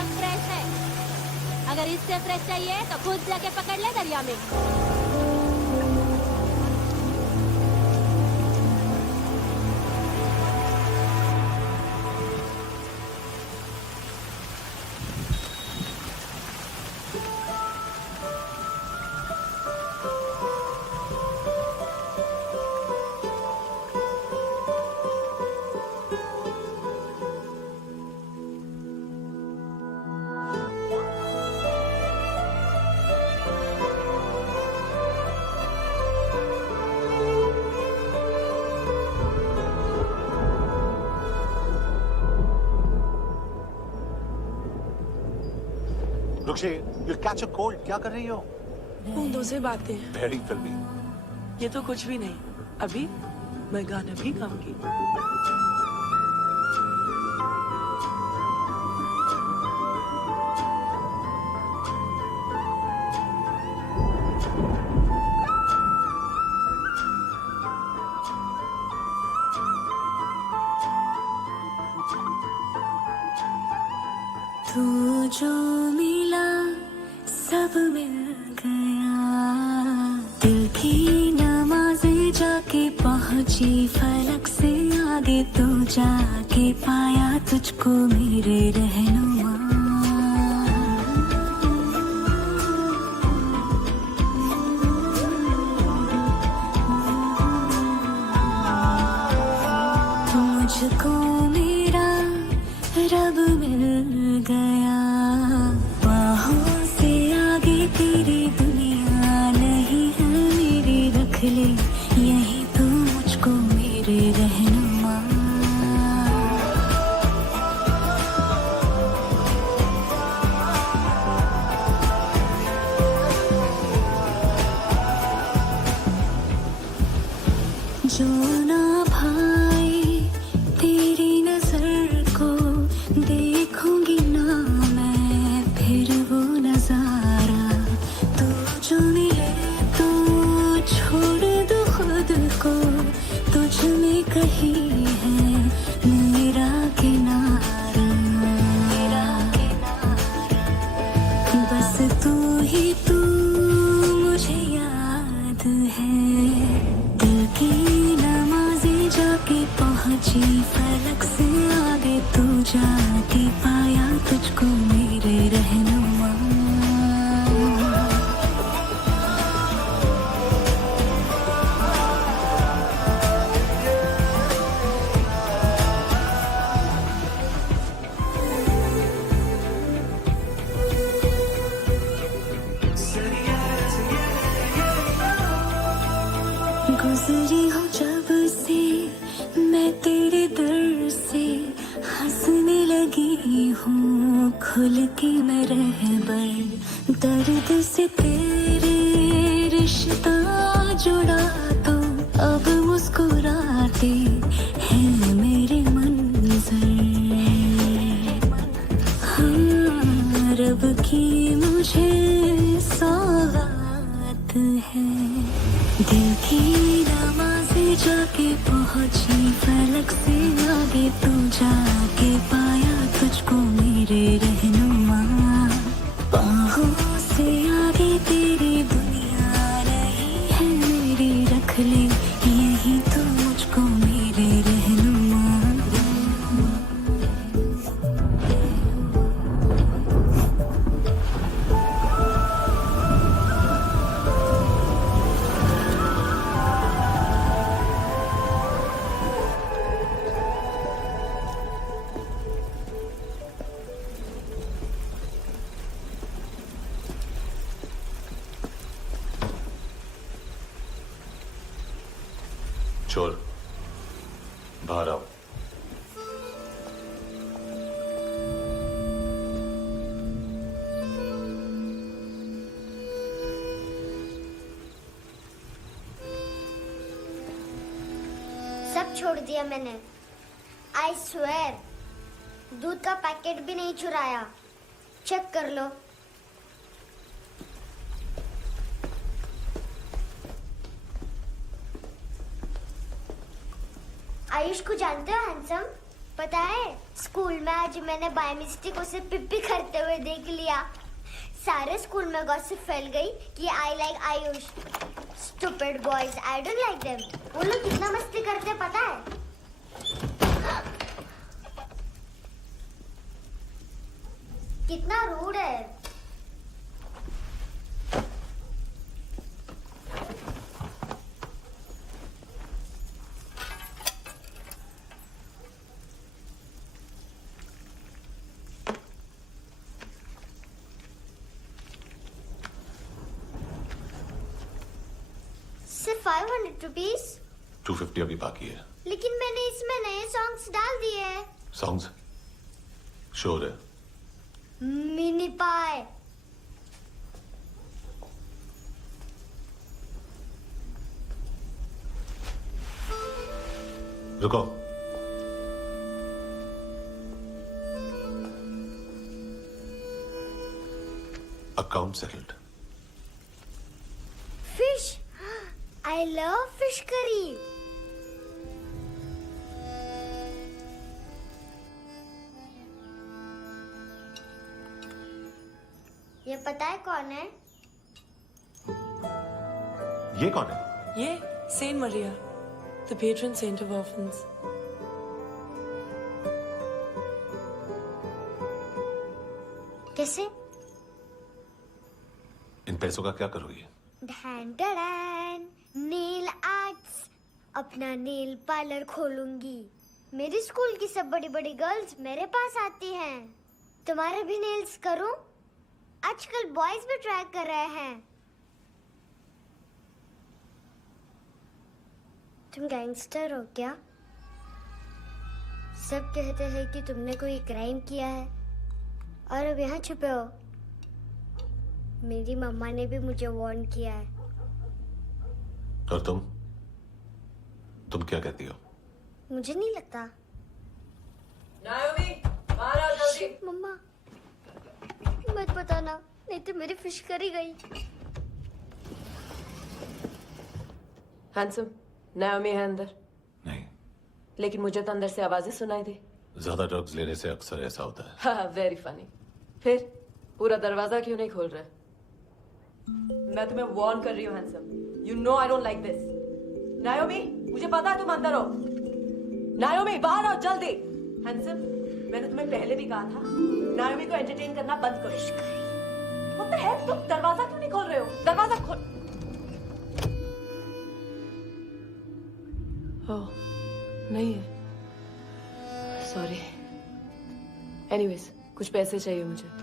एकदम फ्रेश है। अगर इससे फ्रेश चाहिए तो खुद जाके पकड़ ले दरिया में। रुक्षी, you'll catch a cold. क्या कर रही हो? बूंदों से बातें। Very filmy. ये तो कुछ भी नहीं। अभी मैं गाना भी गाऊंगी। तू जो मिला सब मिल गया, दिल की नमाज़ें जाके पहुंची फलक से आगे, तू जाके पाया तुझको मेरे रहनुमा। तू मुझको मेरा रब मिल गया, बाहों से आगे तेरी दुनिया नहीं है मेरी, रख ले यही तू मुझको मेरे रहनुमा। जो ना भाई तेरी नजर को देखूंगी ना मैं फिर वो नजारा, तू जो मिले तो छोड़ दो खुद को, तुझ में कहीं है मेरा किनारा, मेरा किनारा। बस तू ही तू मुझे याद है, दिल की नमाज़ें जाके पहुंची फलक से आगे, तू जाके पाया तुझको मेरे रहनुमा। गुजरी हूँ जब से मैं तेरे दर से, हंसने लगी हूँ खुल के मैं रहबर, दर्द से तेरे रिश्ता जुड़ा तो अब मुस्कुराते हैं मेरे मंजर। हाँ, रब की मुझे सौगात है, दिल की नमाज़ें जाके पहुंची फलक से आगे, तू जाके पाया तुझको मेरे रहनुमा। बाहों से आगे तेरी दुनिया नहीं है मेरी, रख ले यही तू मुझको मेरे रहनुमा। छोड़, बाहर आओ। सब छोड़ दिया मैंने, आई स्वेयर। दूध का पैकेट भी नहीं चुराया, चेक कर लो। आयुष को जानते हो हैंडसम? पता है स्कूल में आज मैंने बाय मिस्टेक उसे पिप्पी करते हुए देख लिया। सारे स्कूल में गॉसिप फैल गई कि I like Ayush. Stupid boys, I don't like them. वो लोग कितना मस्ती करते पता है? कितना रूड है। सिर्फ 500 रुपीज। 250 अभी बाकी है। लेकिन मैंने इसमें नए सॉन्ग्स डाल दिए हैं। सॉन्ग्स श्योर है? मिनी पाए। रुको, account settled. Fish, I love fish curry. ये पता है कौन है? ये कौन है? ये Saint Maria, the patron saint of orphans. कैसे? इन पैसों का क्या करोगी? ढैन ढैन, नेल आर्ट्स। अपना नेल पार्लर खोलूंगी। मेरी स्कूल की सब बड़ी बड़ी गर्ल्स मेरे पास आती हैं। तुम्हारे भी नेल्स करूं? आजकल बॉयज भी ट्राई कर रहे हैं। तुम गैंगस्टर हो क्या? सब कहते हैं कि तुमने कोई क्राइम किया है और अब यहाँ छुपे हो। मेरी मम्मा ने भी मुझे वार्न किया है। और तुम क्या कहती हो? मुझे नहीं लगता। नायोमी, बाहर आओ जल्दी। मम्मा मत बताना, नहीं तो मेरी फिश करी गई। हैंडसम, नायोमी है अंदर। नहीं, लेकिन मुझे तो अंदर से आवाजें सुनाई दी। ज्यादा ड्रग्स लेने से अक्सर ऐसा होता है। हाँ, वेरी फनी। फिर पूरा दरवाजा क्यों नहीं खोल रहे? मैं तुम्हें वार्न कर रही हूँ handsome. You know I don't like this. नायोमी, मुझे पता है तुम अंदर हो। नायोमी, बाहर आओ जल्दी। हैंडसम, मैंने तुम्हें पहले भी कहा था नायोमी को एंटरटेन करना बंद करो। What the hell? तुम दरवाजा क्यों नहीं खोल रहे हो? दरवाजा खोल। ओह, नहीं है। सॉरी। एनीवेज, कुछ पैसे चाहिए मुझे।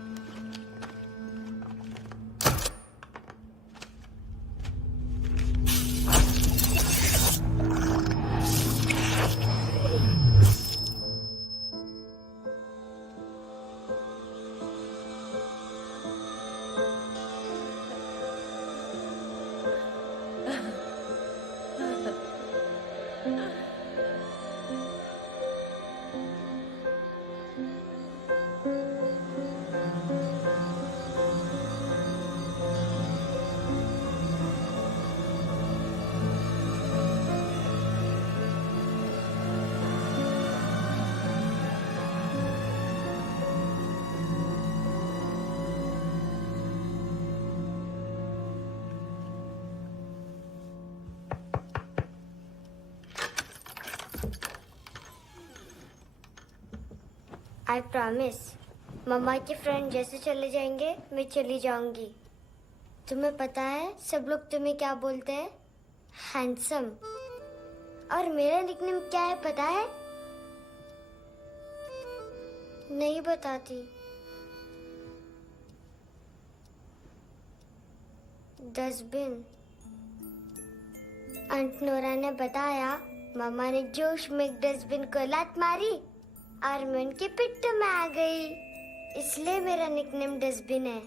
I promise. मम्मा के फ्रेंड जैसे चले जाएंगे मैं चली जाऊंगी। तुम्हें पता है सब लोग तुम्हें क्या बोलते हैं? हैंडसम। और मेरा निकनेम क्या है पता है? नहीं बताती। डस्टबिन। आंट नोरा ने बताया मामा ने जोश में एक डस्टबिन को लात मारी और मैं उनके पिट्ठू में आ गई, इसलिए मेरा निकनेम डस्टबिन है।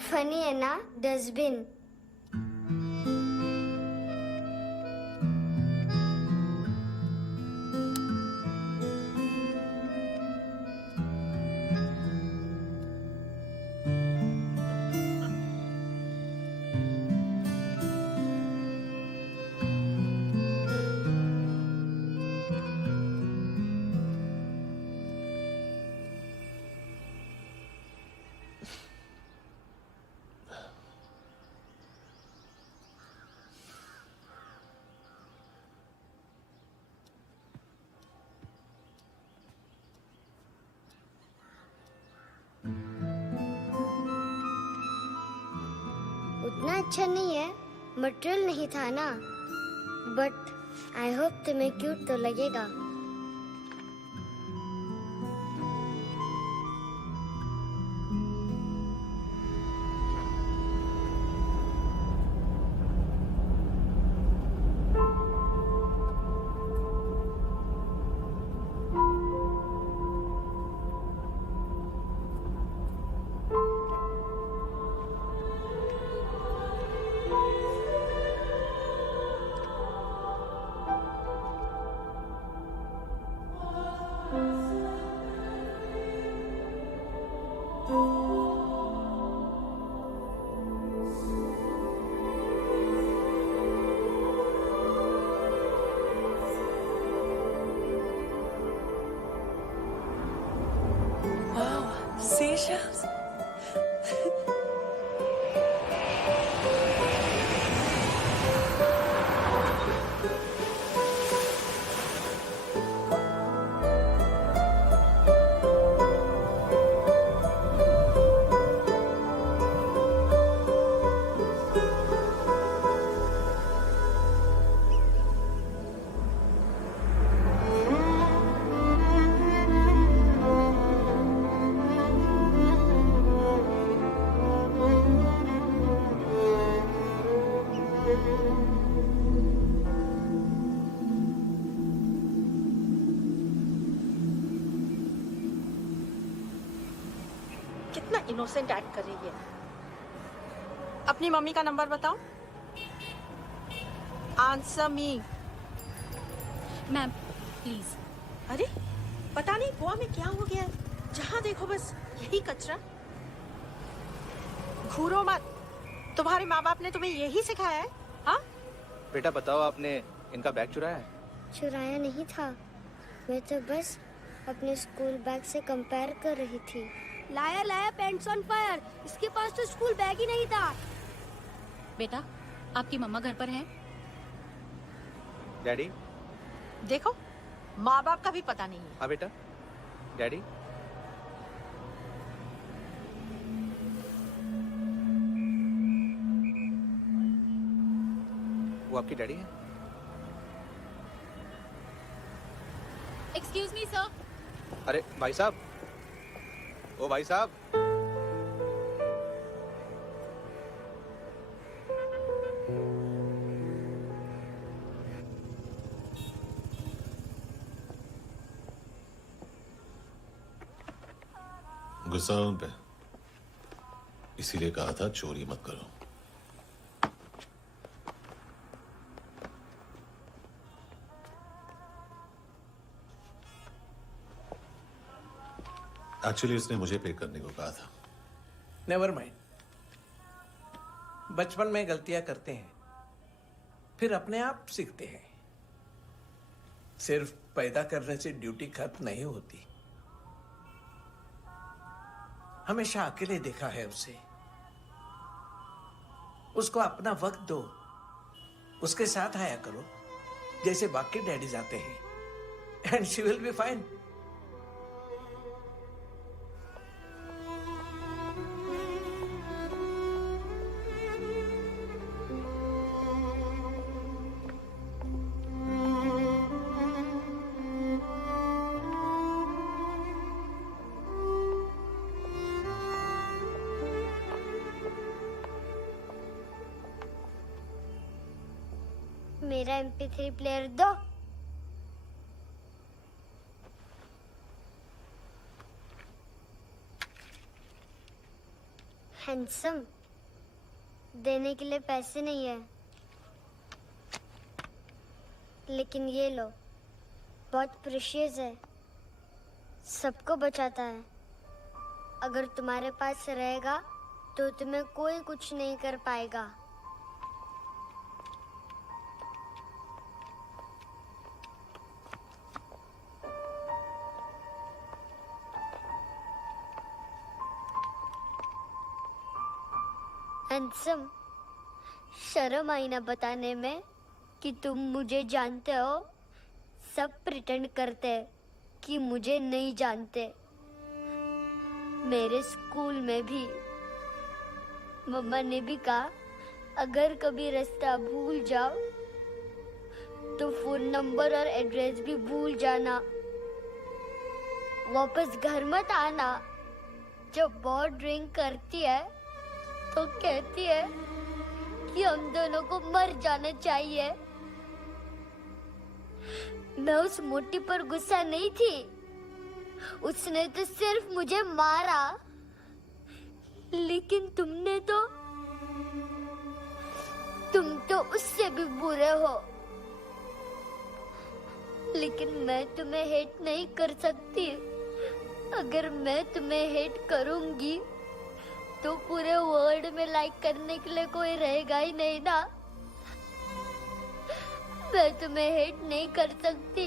फनी है ना डस्टबिन? अच्छा नहीं है, मटेरियल नहीं था ना, बट आई होप तुम्हें क्यूट तो लगेगा। Seashells. कितना इनोसेंट एक्ट कर रही है। अपनी मम्मी का नंबर बताओ। Answer me. Ma'am please. अरे पता नहीं गोवा में क्या हो गया है, जहाँ देखो बस यही कचरा। घूरो मत, तुम्हारे माँ बाप ने तुम्हें यही सिखाया है? हाँ बेटा बताओ, आपने इनका बैग चुराया है? चुराया नहीं था, मैं तो बस अपने स्कूल बैग से कंपेयर कर रही थी। Liar liar pants on fire, इसके पास तो स्कूल बैग ही नहीं था। बेटा आपकी मम्मा घर पर है? डैडी? देखो माँ बाप का भी पता नहीं है। हाँ बेटा। डैडी? वो आपकी डैडी है? Excuse me sir. अरे भाई साहब, ओ भाई साहब। गुस्सा उन पे, इसीलिए कहा था चोरी मत करो। एक्चुअली उसने मुझे पे करने को कहा था। नेवर माइंड, बचपन में गलतियां करते हैं, फिर अपने आप सीखते हैं। सिर्फ पैदा करने से ड्यूटी खत्म नहीं होती। हमेशा अकेले देखा है उसे। उसको अपना वक्त दो, उसके साथ आया करो जैसे बाकी डैडीज आते हैं, and she will be fine. मेरा MP3 प्लेयर दो। हैंडसम, देने के लिए पैसे नहीं है, लेकिन ये लो, बहुत प्रेशियस है, सबको बचाता है। अगर तुम्हारे पास रहेगा तो तुम्हें कोई कुछ नहीं कर पाएगा। हैंडसम, शर्म आई ना बताने में कि तुम मुझे जानते हो। सब प्रिटेंड करते हैं कि मुझे नहीं जानते। मेरे स्कूल में भी मम्मा ने भी कहा अगर कभी रास्ता भूल जाओ तो फोन नंबर और एड्रेस भी भूल जाना। वापस घर मत आना। जब बहुत ड्रिंक करती है तो कहती है कि हम दोनों को मर जाना चाहिए। मैं उस मोटी पर गुस्सा नहीं थी, उसने तो सिर्फ मुझे मारा। लेकिन तुम तो उससे भी बुरे हो। लेकिन मैं तुम्हें हेट नहीं कर सकती। अगर मैं तुम्हें हेट करूंगी तो पूरे वर्ल्ड में लाइक करने के लिए कोई रहेगा ही नहीं ना। मैं तुम्हें हेट नहीं कर सकती।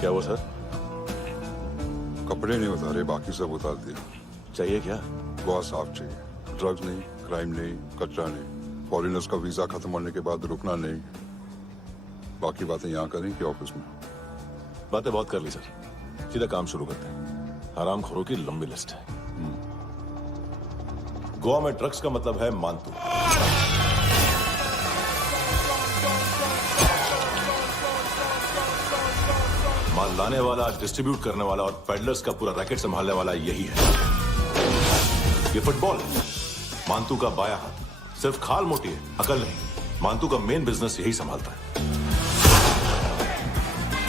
क्या वो सर? कपड़े नहीं उतारे, बाकी सब उतार दिया। चाहिए क्या? बहुत साफ चाहिए। ड्रग्स नहीं, क्राइम नहीं, कचरा नहीं। फॉरेनर्स का वीजा खत्म होने के बाद रुकना नहीं। बाकी बातें यहाँ करें कि ऑफिस में? बातें बहुत कर ली सर, सीधा काम शुरू करते हैं। हरामखोरों की लंबी लिस्ट है। गोवा में ड्रग्स का मतलब है मानतू। माल लाने वाला, डिस्ट्रीब्यूट करने वाला और पेडलर्स का पूरा रैकेट संभालने वाला यही है। ये फुटबॉल मानतू का बाया हाथ। सिर्फ खाल मोटी है, अकल नहीं। मानतू का मेन बिजनेस यही संभालता है।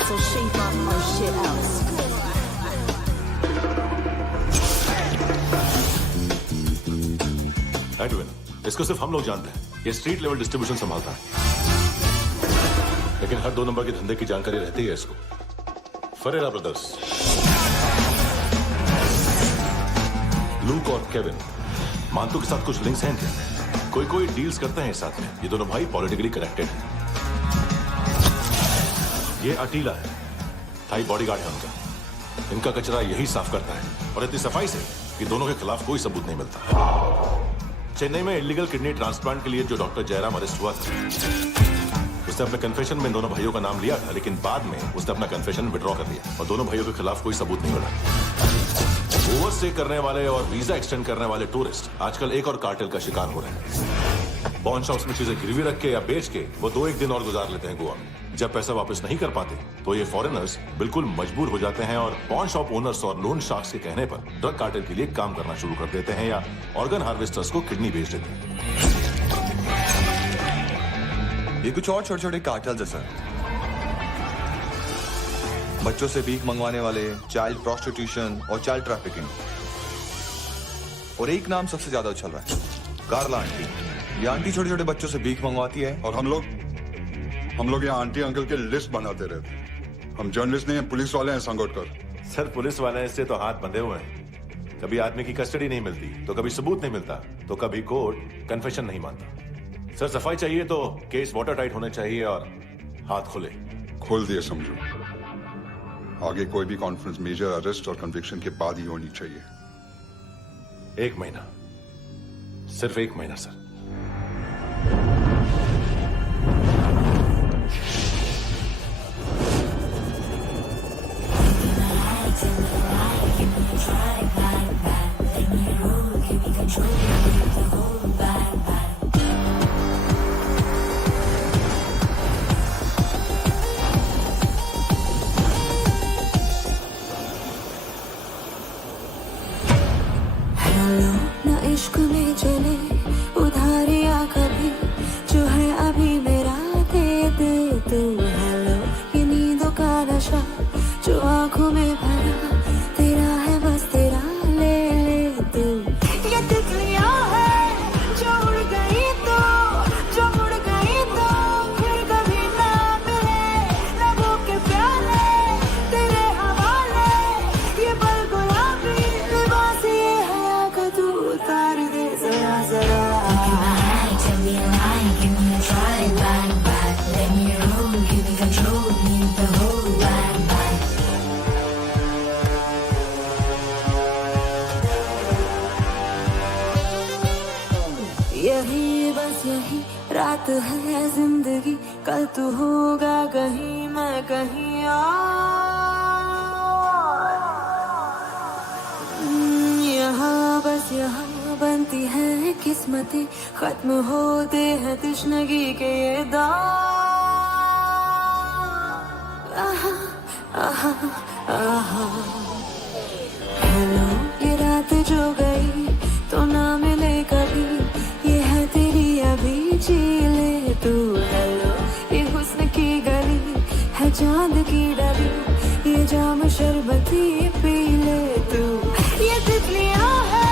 So shape up or shit else. Edwin, इसको सिर्फ हम लोग जानते हैं। ये स्ट्रीट लेवल डिस्ट्रीब्यूशन संभालता है, लेकिन हर 2 नंबर के धंधे की जानकारी रहती है इसको। फरेरा ब्रदर्स, लूक और केविन, मानतू के साथ कुछ लिंक्स हैं क्या? कोई डील्स करते हैं साथ में। ये दोनों भाई पॉलिटिकली कनेक्टेड हैं। ये अटीला है, थाई बॉडीगार्ड है उनका। इनका कचरा यही साफ करता है और इतनी सफाई से कि दोनों के खिलाफ कोई सबूत नहीं मिलता। चेन्नई में इलीगल किडनी ट्रांसप्लांट के लिए जो डॉक्टर जयराम अरेस्ट हुआ था, उसने अपने कन्फेशन में दोनों भाइयों का नाम लिया था, लेकिन बाद में उसने अपना कन्फेशन विड्रॉ कर लिया और दोनों भाइयों के खिलाफ कोई सबूत नहीं मिला। ओवरस्टे करने वाले और वीजा एक्सटेंड करने वाले टूरिस्ट आजकल एक और कार्टेल का शिकार हो रहे हैं। पॉन शॉप्स में चीजें गिरवी रख के या बेच के वो 2-1 दिन और गुजार लेते हैं गोवा में। जब पैसा वापस नहीं कर पाते तो ये फॉरेनर्स बिल्कुल मजबूर हो जाते हैं और पॉन शॉप ओनर्स और लोन शार्क्स के कहने पर ड्रग कार्टेल के लिए काम करना शुरू कर देते हैं या ऑर्गन हार्वेस्टर्स को किडनी बेच देते हैं। ये कुछ और छोटे छोटे कार्टेल्स है सर। बच्चों से भीख मंगवाने वाले, चाइल्ड प्रोस्टिट्यूशन और चाइल्ड ट्रैफिकिंग। और एक नाम सबसे ज्यादा उछल रहा है, कार्ला आंटी। ये आंटी छोटे छोटे बच्चों से भीख मंगवाती है। और हम लोग यहाँ आंटी अंकल के लिस्ट बनाते रहते हैं। हम जर्नलिस्ट नहीं हैं, पुलिस वाले हैं संगोटकर। सर पुलिस वाले इससे तो हाथ बंधे हुए हैं। कभी आदमी की कस्टडी नहीं मिलती तो कभी सबूत नहीं मिलता तो कभी कोर्ट कन्फेशन नहीं मानता। सर सफाई चाहिए तो केस वाटर टाइट होने चाहिए और हाथ खुले। खोल दिए समझो। आगे कोई भी कॉन्फ्रेंस मेजर अरेस्ट और कन्विक्शन के बाद ही होनी चाहिए। 1 महीना, सिर्फ 1 महीना सर। ना इश्क में चले उधारिया कभी, जो है अभी मेरा दे दे तू। हेलो ये नींदों का नशा जो आंखों में भरा, तेरा है बस तेरा ले ले तू। ये तितलियां है जो उड़ गई तो, जो उड़ गई तो फिर कभी ना मिले। लबों के प्याले तेरे हवाले, ये पल गुलाबी लिबास ये हया का तू उतार दे जरा जरा। यही बस यही रात है जिंदगी, कल तू होगा कहीं मैं कहीं और। यहाँ बस यहाँ बनती है किस्मतें, खत्म होते हैं तश्नगी के ये दौर। आहा आहा आहा। हेलो ये रात जो गई तो ना मिले कभी, ये है तेरी अभी जी ले तू। हेलो ये हुस्न की गली है चांद की डली, ये जाम शरबती पी ले तू। ये तितलियां है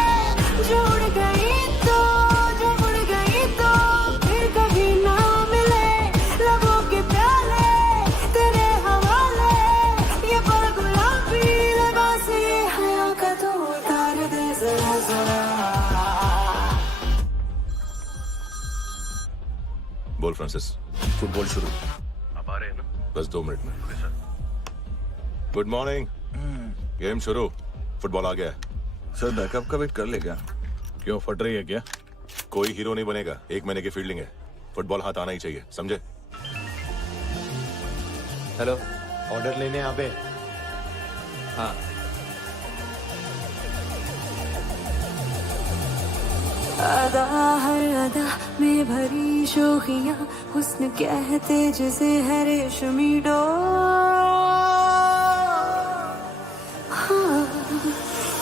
जो उड़ गई तो, जो उड़ गई तो फिर कभी ना मिले। लबों के प्याले तेरे हवाले, ये पल गुलाबी लिबास ये हया का तू उतार दे जरा जरा। बोल फ्रांसिस। फुटबॉल शुरू। आप आ रहे हैं ना? बस 2 मिनट में। Good morning. गेम शुरू। फुटबॉल आ गया है। सर बैकअप का वेट कर ले क्या? क्यों फट रही है क्या? कोई हीरो नहीं बनेगा, 1 महीने की फील्डिंग है। फुटबॉल हाथ आना ही चाहिए, समझे? हेलो, ऑर्डर लेने यहाँ पे। हाँ। अदा हर अदा में भरी शोखियां, हुस्न कहते जिसे है रेशमी डोर। हाँ,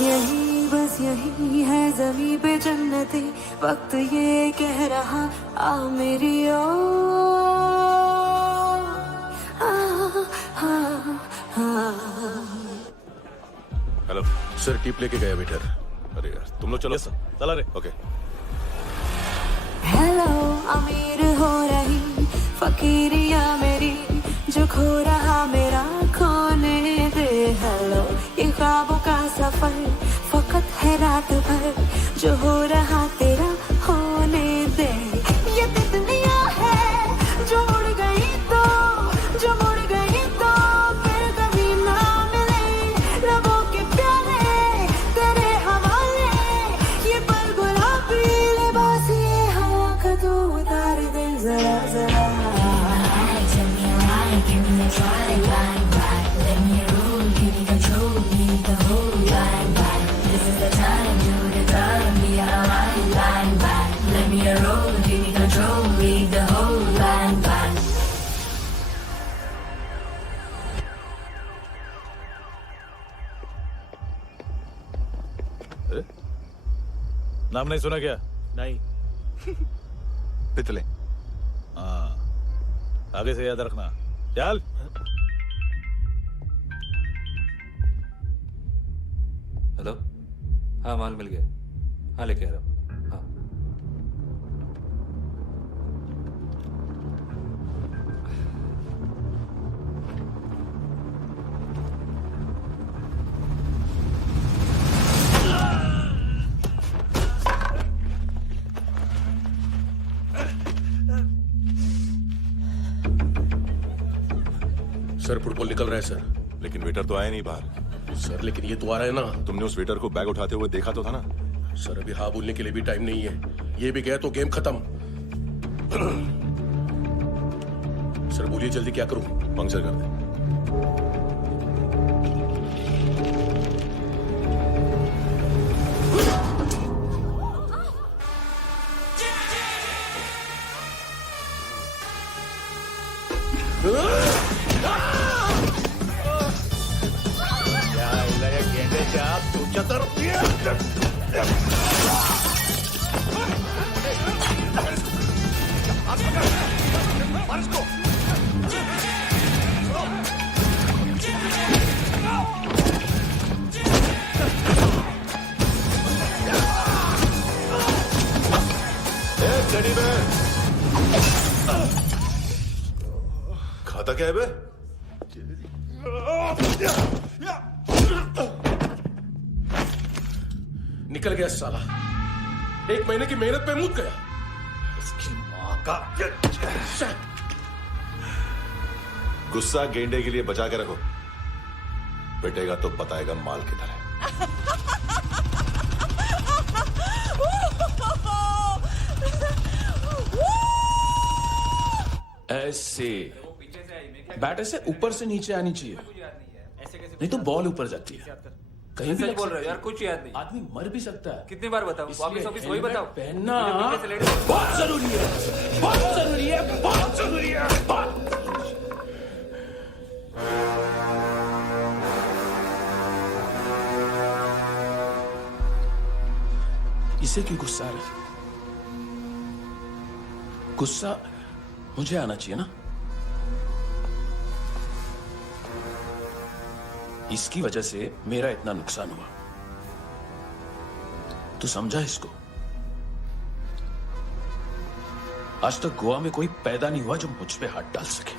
यही बस यही है ज़मीं पे जन्नते, वक्त ये कह रहा आ मेरी ओर। हेलो सर, टिप लेके गया वेटर। अरे यार तुम लोग चलो। यस सर, चला रे। ओके। हेलो अमीर हो रही फकीरिया मेरी, जो खो रहा मेरा खोने दे। हेलो ये ख्वाबों का सफर फकत है रात भर, जो हो रहा तेरा होने दे। ये तितलियां है जो उड़ गई तो, जो उड़ गई तो फिर कभी ना मिले। लबों के प्याले तेरे हवाले, ये पल गुलाबी लिबास ये हवा का तू उतार दे जरा जरा। नाम नहीं सुना क्या? नहीं। पितले। हाँ, आगे से याद रखना। चल। हेलो, हाँ माल मिल गया, हाँ लेके आ रहा हूँ, हाँ। सर फुटबॉल निकल रहा है सर। लेकिन वेटर तो आया नहीं बाहर। सर लेकिन ये तो आ रहा है ना। तुमने उस वेटर को बैग उठाते हुए देखा तो था ना। सर अभी हाँ बोलने के लिए भी टाइम नहीं है, ये भी गया तो गेम खत्म। सर बोलिए जल्दी क्या करूं? पंक्चर कर दे। खाता क्या है बे? निकल गया साला, 1 महीने की मेहनत पे मुक गया। उसकी माँ का गुस्सा गेंडे के लिए बचा के रखो, पिटेगा तो बताएगा माल किधर है। ऐसे बैट ऐसे ऊपर से नीचे आनी चाहिए, नहीं तो बॉल ऊपर जाती है। कहीं भी बोल रहे हो यार, कुछ याद नहीं। आदमी मर भी सकता है। कितनी बार बताऊं? वापिस वापिस वही बताओ। पहनना बहुत जरूरी है, बहुत जरूरी है, बहुत जरूरी है, बहुत। इसे क्यों गुस्सा आ रहा है? गुस्सा मुझे आना चाहिए ना। इसकी वजह से मेरा इतना नुकसान हुआ, तू समझा इसको? आज तक गोवा में कोई पैदा नहीं हुआ जो मुझ पे हाथ डाल सके।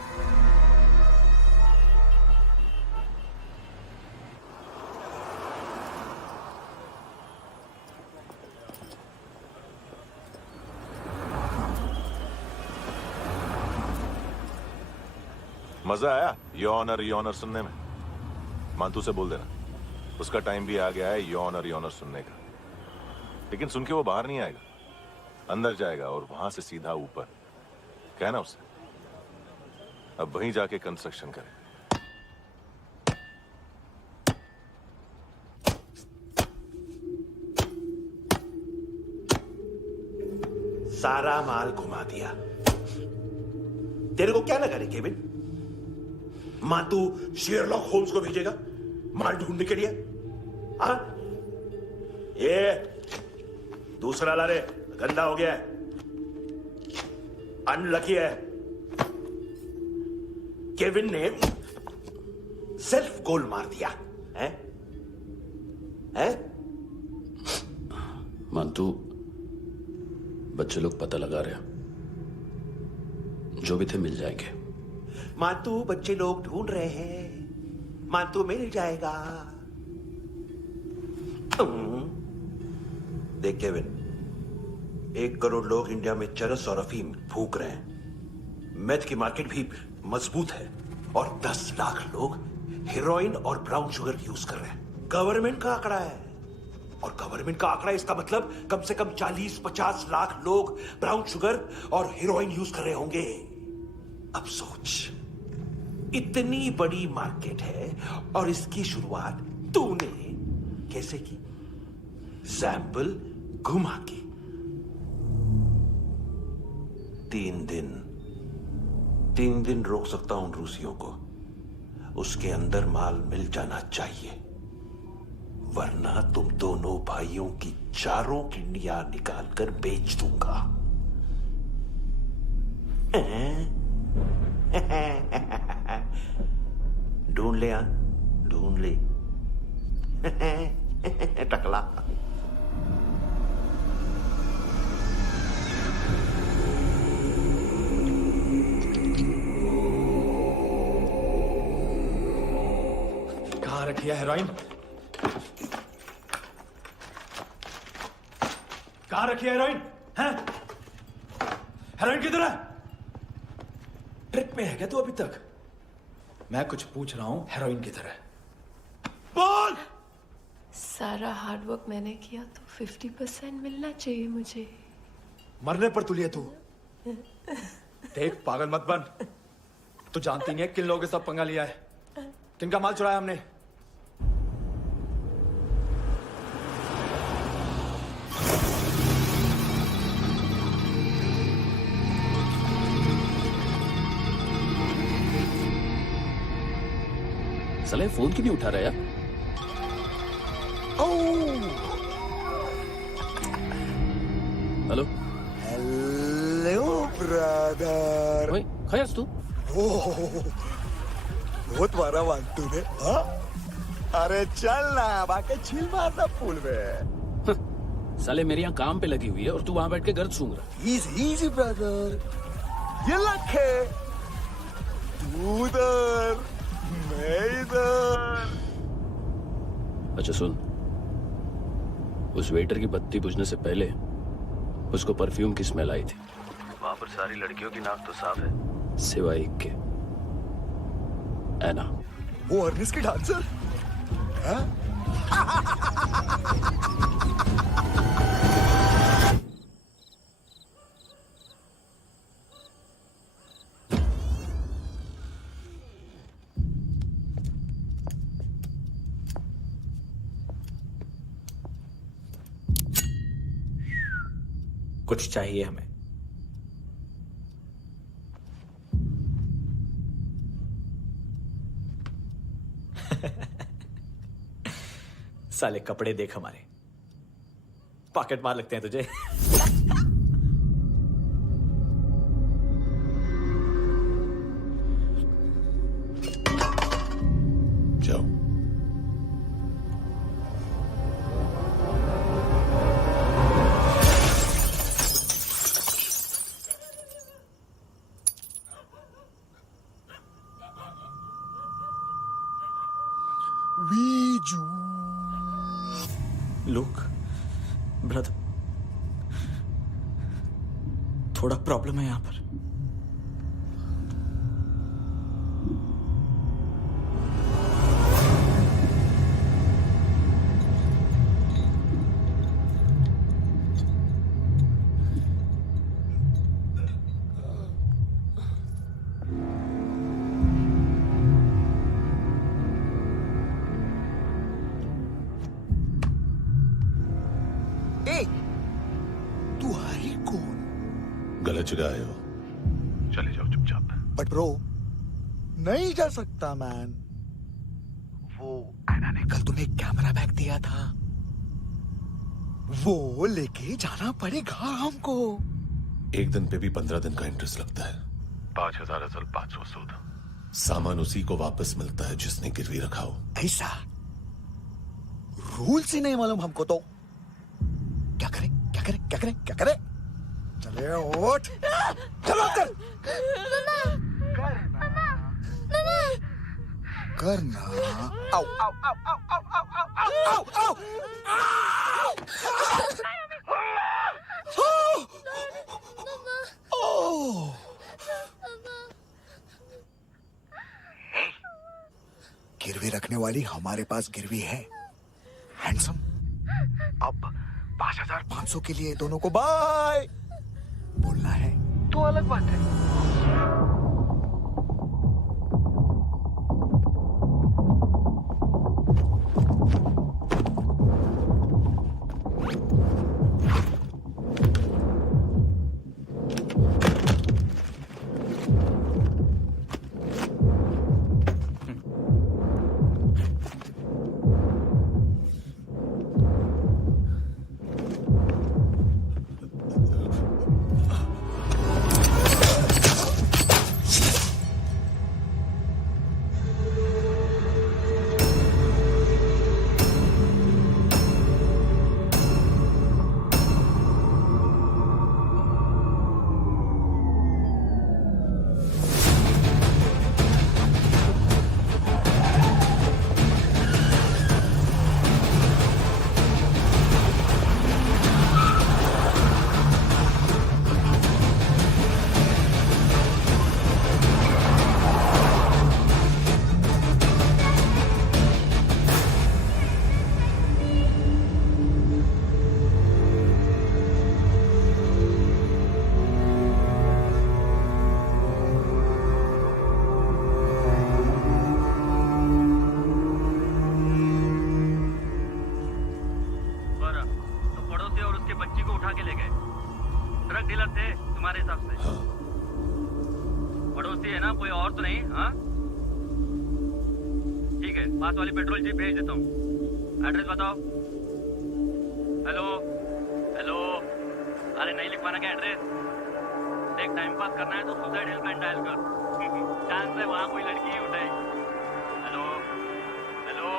मजा आया योनर सुनने में? मानतू से बोल देना, उसका टाइम भी आ गया है योनर सुनने का। लेकिन सुन के वो बाहर नहीं आएगा, अंदर जाएगा और वहां से सीधा ऊपर। कहना उससे अब वहीं जाके कंस्ट्रक्शन करे। सारा माल घुमा दिया। तेरे को क्या लगा रे केविन? मां तू शेरलॉक होम्स को भेजेगा माल ढूंढने के लिए? हाँ, ये दूसरा ला रे, गंदा हो गया है, अनलकी है। केविन ने सेल्फ गोल मार दिया है? मानतू, बच्चे लोग पता लगा रहे हैं, जो भी थे मिल जाएंगे। मानतू, बच्चे लोग ढूंढ रहे हैं, मानतू मिल जाएगा। देख केविन, 1 करोड़ लोग इंडिया में चरस और अफीम फूक रहे हैं। मेथ की मार्केट भी मजबूत है और 10 लाख लोग हेरोइन और ब्राउन शुगर यूज कर रहे हैं। गवर्नमेंट का आंकड़ा है, और गवर्नमेंट का आंकड़ा इसका मतलब कम से कम 40-50 लाख लोग ब्राउन शुगर और हेरोइन यूज कर रहे होंगे। अब सोच, इतनी बड़ी मार्केट है और इसकी शुरुआत तूने कैसे की? सैंपल घुमा के। 3 दिन रोक सकता हूं रूसियों को, उसके अंदर माल मिल जाना चाहिए, वरना तुम दोनों भाइयों की 4 किडनियां निकालकर बेच दूंगा। ढूंढ ले, ढूंढ ले। टकला। कहाँ रखी है हेरोइन? कहाँ रखी है हेरोइन? हैं? हेरोइन किधर है? ट्रिप पे है क्या तू अभी तक? मैं कुछ पूछ रहा हूं, हेरोइन किधर है? बोल! सारा हार्डवर्क मैंने किया तो 50% मिलना चाहिए मुझे। मरने पर तुलिए तू। देख पागल मत बन। तू जानती नहीं है किन लोगों के साथ पंगा लिया है, किनका माल चुराया हमने। साले फोन क्यों नहीं उठा रहा यार? Hello hello brother. ओए खैर तू? बहुत मारा मान तूने। हाँ? अरे चल ना, बाकी छील मारना पूल में। साले मेरी यहाँ काम पे लगी हुई है और तू वहां बैठ के गर्द सूंघ रहा। इजी ब्रदर, ये लक है। तू उधर, मैं इधर। अच्छा सुन, उस वेटर की बत्ती बुझने से पहले उसको परफ्यूम की स्मेल आई थी। वहां पर सारी लड़कियों की नाक तो साफ है, सिवाय एक के, एना। वो अर्निस की डांसर? हाँ? कुछ चाहिए हमें। साले कपड़े देख हमारे, पॉकेट मार लगते हैं तुझे। जाओ। लुक ब्रदर, थोड़ा प्रॉब्लम है यहां पर। तू हरी कौन? गलत जगह आए हो, चले जाओ चुपचाप। बट ब्रो, नहीं जा सकता मैन। वो एना ने कल तुम्हें कैमरा बैग दिया था, वो लेके जाना पड़ेगा हमको। एक दिन पे भी 15 दिन का इंटरेस्ट लगता है। 5,000 असल 500 सूद। सामान उसी को वापस मिलता है जिसने गिरवी रखा हो। ऐसा रूल्स ही नहीं मालूम हमको तो। क्या करें क्या करें क्या करें क्या करें? चले उठ, चलो कर करना। आओ आओ आओ आओ आओ आओ आओ आओ आओ। गिरवी रखने वाली हमारे पास गिरवी है। हैंडसम, अब 5,500 के लिए दोनों को बाय बोलना है तो अलग बात है। उठा के ले गए। ट्रक डीलर थे तुम्हारे हिसाब से? हाँ। पड़ोसी है ना, कोई और तो नहीं? हाँ ठीक है, पास वाली पेट्रोल जीप भेज देता हूँ। एड्रेस बताओ। हेलो हेलो, अरे नहीं लिखवाना क्या एड्रेस? देख, टाइम पास करना है तो सुसाइड हेल्पलाइन डायल कर। चांस है वहाँ कोई लड़की ही उठे। Hello hello.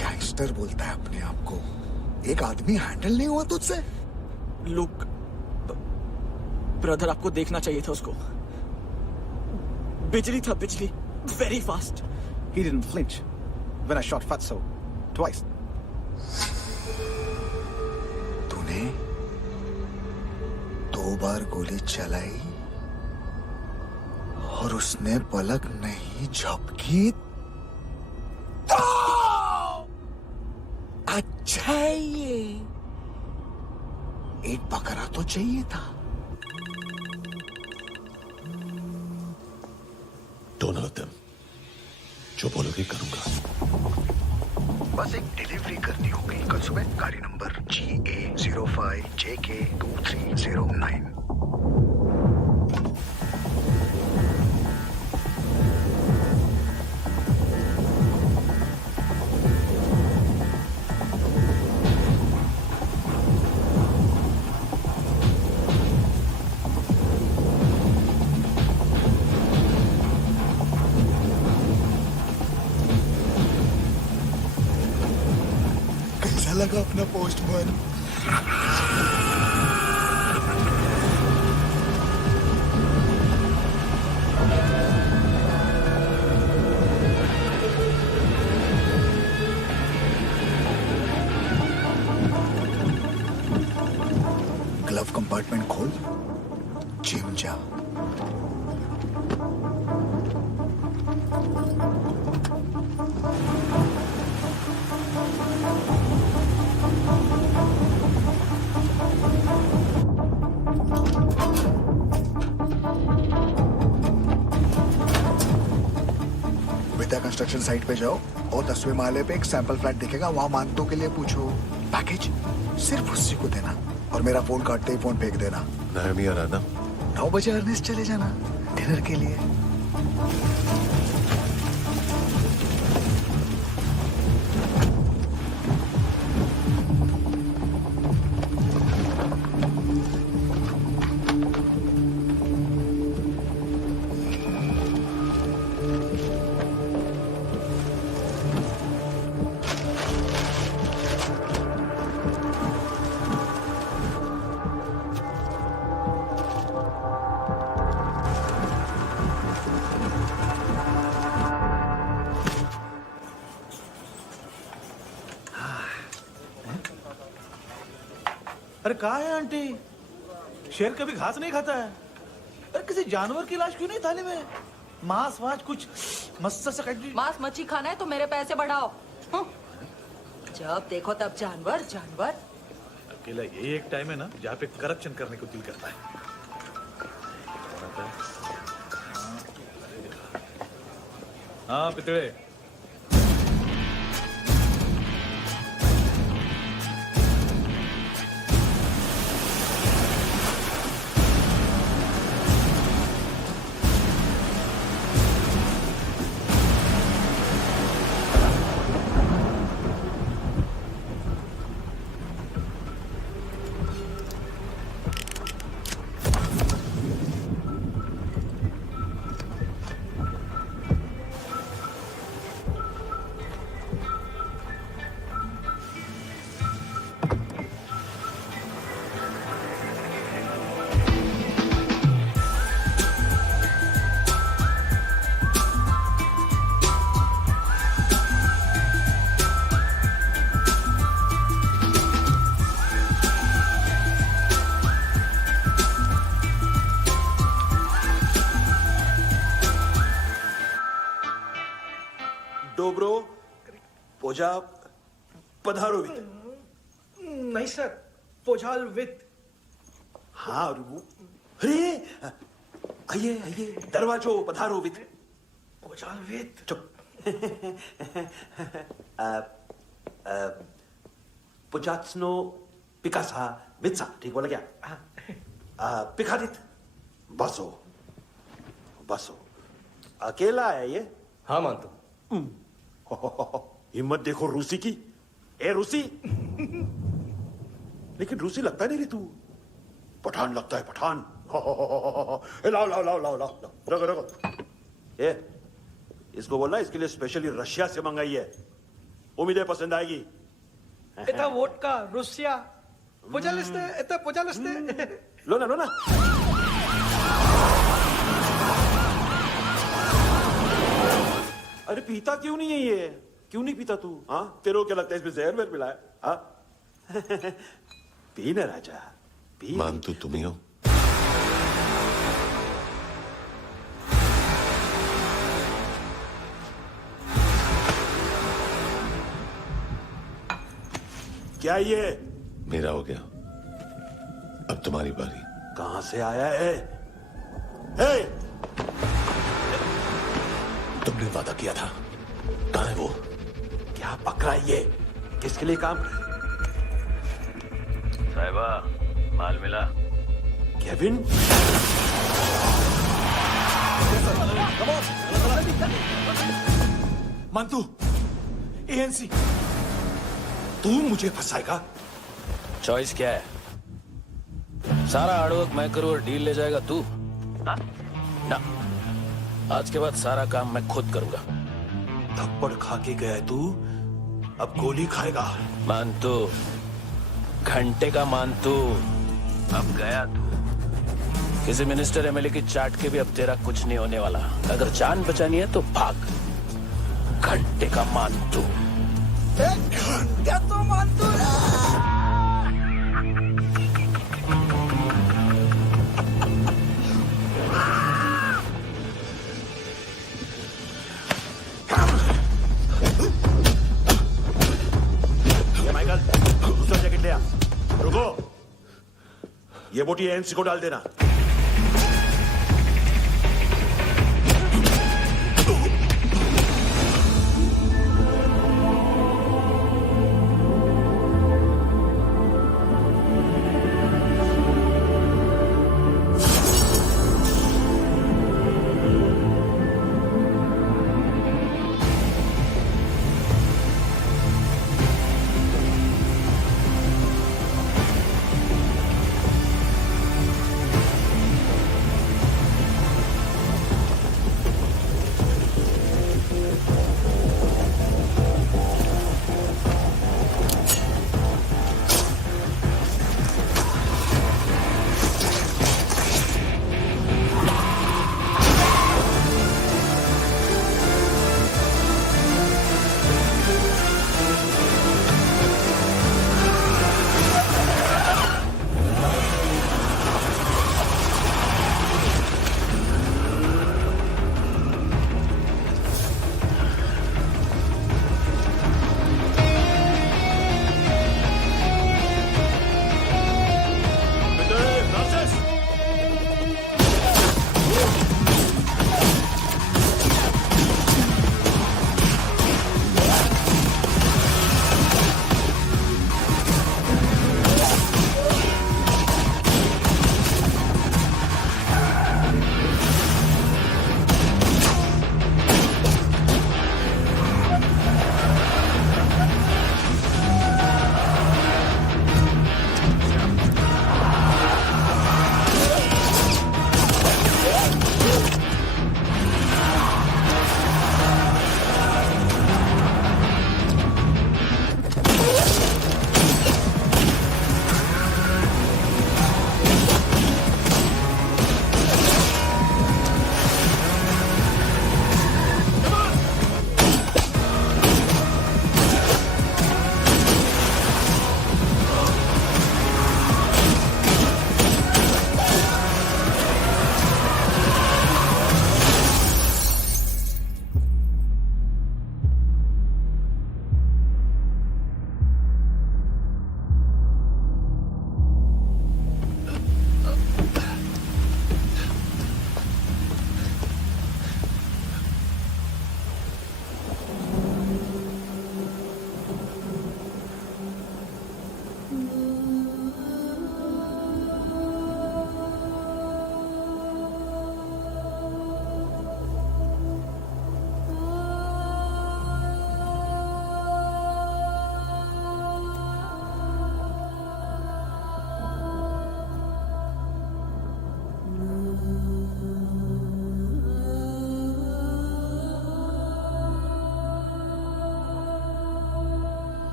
गैंगस्टर बोलता है अपने आप को। एक आदमी हैंडल नहीं हुआ तुझसे? लुक ब्रदर, आपको देखना चाहिए था उसको। बिजली था, बिजली, very fast. He didn't flinch when I shot Fatso twice. तूने 2 बार गोली चलाई और उसने पलक नहीं झपकी। अच्छा है ये। एक बकरा तो चाहिए था। Don't hurt them. जो बोलोगे करूंगा। बस एक डिलीवरी करनी होगी कल सुबह। गाड़ी नंबर GA05JK2309। कैसा लगा अपना पोस्टमैन? ग्लव कंपार्टमेंट खोल, जिम जा। विद्या कंस्ट्रक्शन साइट पे जाओ और 10वें माले पे एक सैंपल फ्लैट दिखेगा, वहां मानतों के लिए पूछो। पैकेज सिर्फ उसी को देना और मेरा फोन काटते ही फोन फेंक देना। नायमी आ रहा ना? 9 बजे अर्नेस्ट चले जाना डिनर के लिए। अरे कहाँ है आंटी? शेर कभी घास नहीं खाता है। अरे किसी जानवर की लाश क्यों नहीं थाली में? मांस वाच कुछ मस्त सा मांस मच्छी खाना है तो मेरे पैसे बढ़ाओ। जब देखो तब जानवर जानवर। अकेला यही एक टाइम है ना जहाँ पे करप्शन करने को दिल करता है। हाँ पितड़े, डोब्रो पोजा पधारोवित। नहीं सर, पोझाल विथ। हाँ अरे आइए आइए, दरवाजो पधारोवित। पोझाल विथ। चुप। पुचात्सनो पिकासा बित्सा, ठीक बोला क्या? पिखादित बसो बसो। अकेला है ये? हाँ मानतो। हिम्मत देखो रूसी की। ए रूसी, लेकिन रूसी लगता नहीं रे तू, पठान लगता है पठान। लाओ लाओ लाओ लाओ लाओ, रखो रखो। ए इसको बोलना इसके लिए स्पेशली रशिया से मंगाई है, उम्मीद है पसंद आएगी। इतना वोडका रुसिया पोजालिस्ते, इतना पोजालिस्ते। लो ना लो ना। अरे पीता क्यों नहीं है ये? क्यों नहीं पीता तू? हाँ तेरे को क्या लगता है इसमें जहर वहर मिला है? हाँ पी ना राजा पी। मान तू तुम ही हो। क्या ये? मेरा हो गया, अब तुम्हारी बारी। कहां से आया है? हे! तुमने वादा किया था, कहां है वो? क्या पकड़ा है ये? किसके लिए काम? साहिबा माल मिला? केविन? मानतू, एएनसी। तू मुझे फंसाएगा? चॉइस क्या है? सारा हार्डवर्क मैं करूं और डील ले जाएगा तू? ना, आज के बाद सारा काम मैं खुद करूंगा। थप्पड़ खा के गया तू, अब गोली खाएगा। मानतू, घंटे का मानतू, अब गया तू। किसी मिनिस्टर एमएलए की चाट के भी अब तेरा कुछ नहीं होने वाला। अगर जान बचानी है तो भाग। घंटे का मानतू। घंटा तो मानतू ना। माइकल, दूसरा जैकेट ले आ। रुको, ये बोटी एएनसी को डाल देना।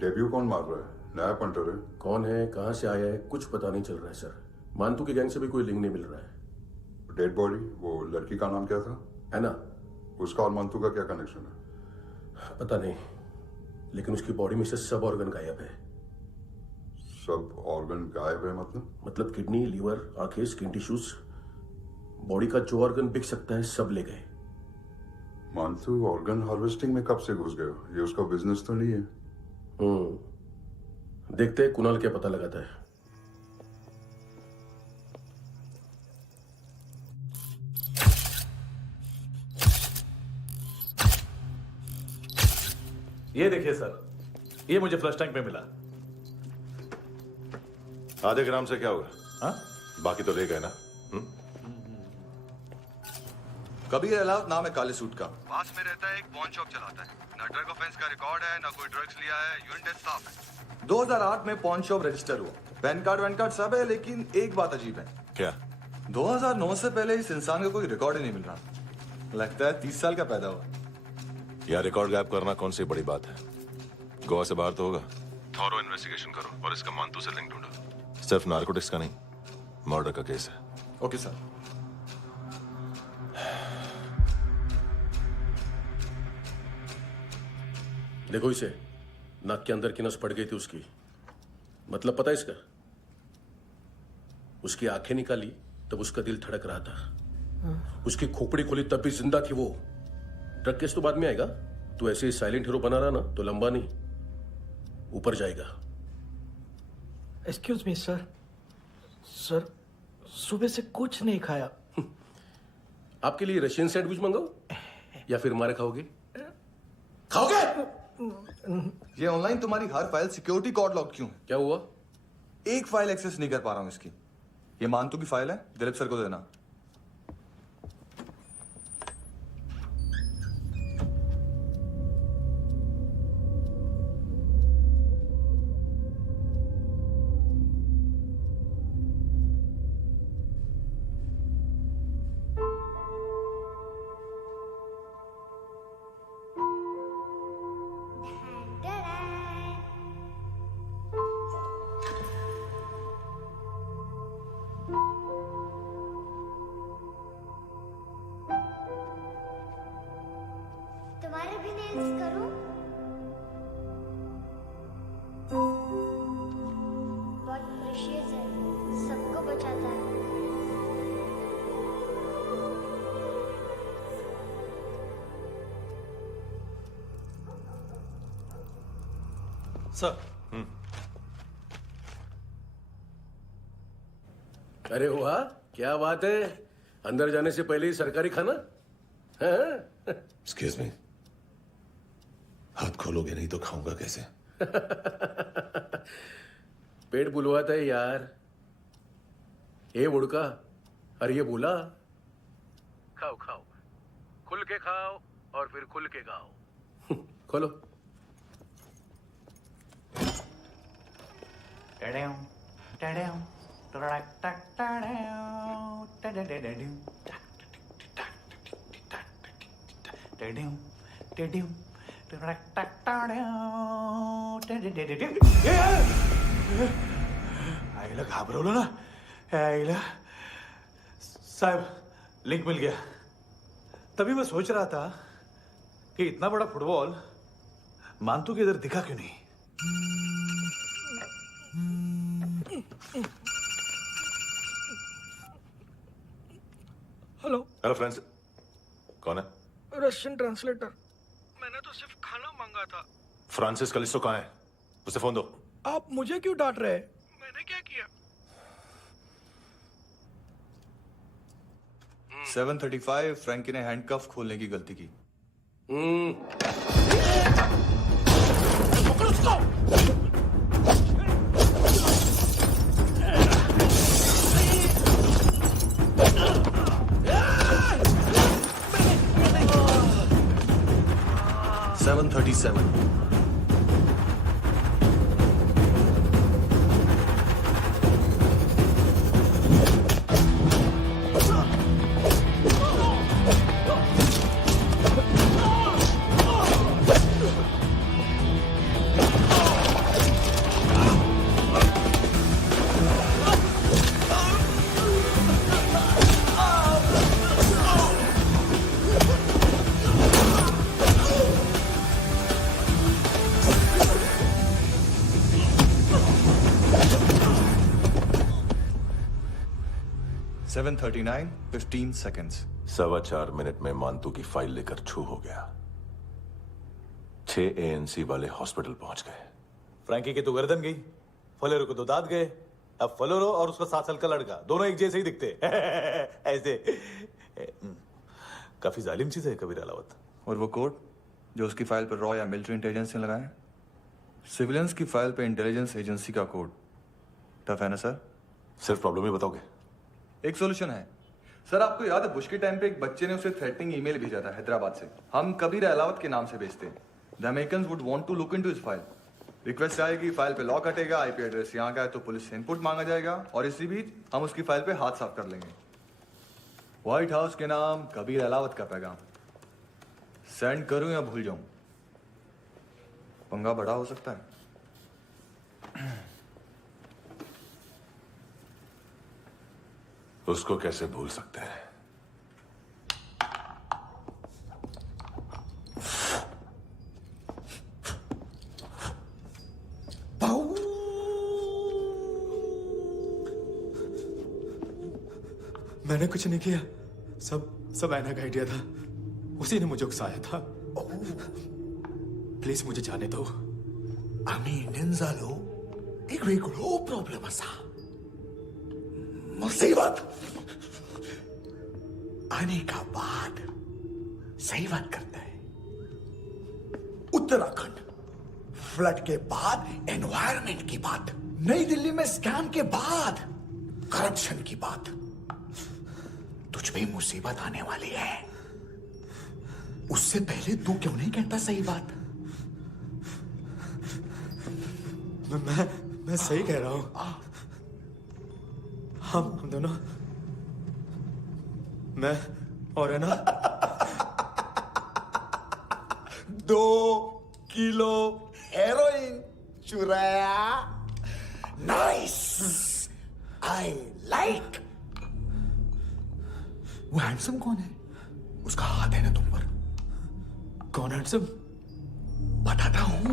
डेब्यू कौन मार रहा है? नया पंटर है। कौन है, कहां से आया है, कुछ पता नहीं चल रहा है सर। मानतू की गैंग से भी कोई लिंक नहीं मिल रहा है। डेड बॉडी, वो लड़की का नाम क्या था? एना। उसका और मंतू का क्या कनेक्शन है? पता नहीं, लेकिन उसकी बॉडी में से सब ऑर्गन गायब है। सब ऑर्गन गायब है मतलब किडनी, लीवर, आंखें, स्किन टिश्यूज, बॉडी का जो ऑर्गन बिक सकता है सब ले गए। मंतू ऑर्गन हार्वेस्टिंग में कब से घुस गए हो? ये उसका बिजनेस तो नहीं है? देखते हैं कुणाल क्या पता लगाता है। ये देखिए सर, ये मुझे फ्लश टैंक में मिला। आधे ग्राम से क्या होगा? हाँ, बाकी तो ले गए ना। कबीर अलाउत नाम है काले सूट का। पास में रहता है, एक पॉन शॉप चलाता है। ना ड्रग ऑफेंस का रिकॉर्ड है, ना कोई ड्रग्स लिया है। यूरिन टेस्ट साफ है। 2008 में पॉन शॉप रजिस्टर हुआ। पैन कार्ड वैन कार्ड सब है, लेकिन एक बात अजीब है। क्या? 2009 से पहले इस इंसान का कोई रिकॉर्ड ही नहीं मिल रहा। लगता है 30 साल का पैदा हुआ। यार रिकॉर्ड गायब करना कौन सी बड़ी बात है? गोवा से बाहर तो होगा। थॉरो इन्वेस्टिगेशन करो और इसका मानतू से लिंक ढूंढो। सिर्फ नार्कोटिक्स का नहीं, मर्डर का केस है। Okay sir. देखो इसे, नाक के अंदर की नस पड़ गई थी उसकी। मतलब पता है इसका? उसकी आंखें निकाली तब उसका दिल धड़क रहा था। उसकी खोपड़ी खोली तब भी जिंदा थी वो। ड्रग केस तो बाद में आएगा। तो ऐसे साइलेंट हीरो बना रहा ना तो लंबा नहीं, ऊपर जाएगा। Excuse me sir. सर, सुबह से कुछ नहीं खाया। आपके लिए रशियन सैंडविच मंगाओ या फिर हमारे खाओगे? खाओगे? ये ऑनलाइन तुम्हारी हर फाइल सिक्योरिटी कोड लॉक क्यों है? क्या हुआ? एक फाइल एक्सेस नहीं कर पा रहा हूं इसकी। ये मानतू की फाइल है, दिलीप सर को देना। तुम्हारे भी नेल्स करूं? बहुत प्रेशियस है, सबको बचाता है। सर। अरे वाह, क्या बात है। अंदर जाने से पहले ही सरकारी खाना। एक्सक्यूज मी, हाथ खोलोगे नहीं तो खाऊंगा कैसे? पेट बुलवाता है यार। ये मुड़का, अरे ये बोला। खाओ खाओ, खुल के खाओ और फिर खुल के गाओ। खोलो। आईला घाबरवलं ना। आईला साहब, लिंक मिल गया। तभी मैं सोच रहा था कि इतना बड़ा फुटबॉल मानतू के इधर दिखा क्यों नहीं। हेलो हेलो फ्रेंड्स, कौन है? Russian translator. मैंने तो सिर्फ खाना मांगा था। फ्रांसिस कलिस्टो कहाँ है? उसे फोन दो। आप मुझे क्यों डांट रहे हैं? मैंने क्या किया? 735 फ्रैंकी ने हैंडकफ खोलने की गलती की। पकड़ो उसको। 737। 11:39 15 seconds. 4.25 मिनट में मानतू की फाइल लेकर छू हो गया। 6 ANC वाले हॉस्पिटल पहुंच गए। फ्रैंकी की तो गर्दन गई, फलेरो को तो दांत गए। अब फलेरो और उसका 7 साल का लड़का दोनों एक जैसे ही दिखते ऐसे। काफी जालिम चीज है कबीर अलावत। और वो कोड जो उसकी फाइल पर रॉ या मिलिट्री इंटेलिजेंस ने लगाया, सिविलियंस की फाइल पे इंटेलिजेंस एजेंसी का कोड। टफ है ना सर? सिर्फ प्रॉब्लम ही बताओगे? एक सॉल्यूशन है सर। आपको याद है बुश के टाइम पे एक बच्चे ने उसे थ्रेटनिंग ईमेल भेजा था हैदराबाद से। हम कबीर अलावत के नाम से भेजते हैं। The Americans would want to look into his file. Request आएगी, फाइल पे लॉक हटेगा, आईपी एड्रेस यहाँ का है तो पुलिस से इनपुट मांगा जाएगा और इसी बीच हम उसकी फाइल पे हाथ साफ कर लेंगे। व्हाइट हाउस के नाम कबीर अलावत का पैगाम। सेंड करूं या भूल जाऊं? पंगा बड़ा हो सकता है। उसको कैसे भूल सकते हैं? मैंने कुछ नहीं किया, सब ऐना का आइडिया था। उसी ने मुझे उकसाया था। प्लीज मुझे जाने दो। आम्ही इंडियन झालो एक वेगळो प्रॉब्लेम असा। मुसीबत आने का बाद सही बात करता है। उत्तराखंड फ्लड के बाद एनवायरनमेंट की बात, नई दिल्ली में स्कैम के बाद करप्शन की बात। तुझ पे मुसीबत आने वाली है, उससे पहले तू क्यों नहीं कहता सही बात? मैं सही कह रहा हूं। हम दोनों, मैं और है ना 2 किलो हेरोइन चुराया। Nice, I like. वो हैंडसम कौन है? उसका हाथ है ना तुम पर? कौन हैंडसम? बताता हूं।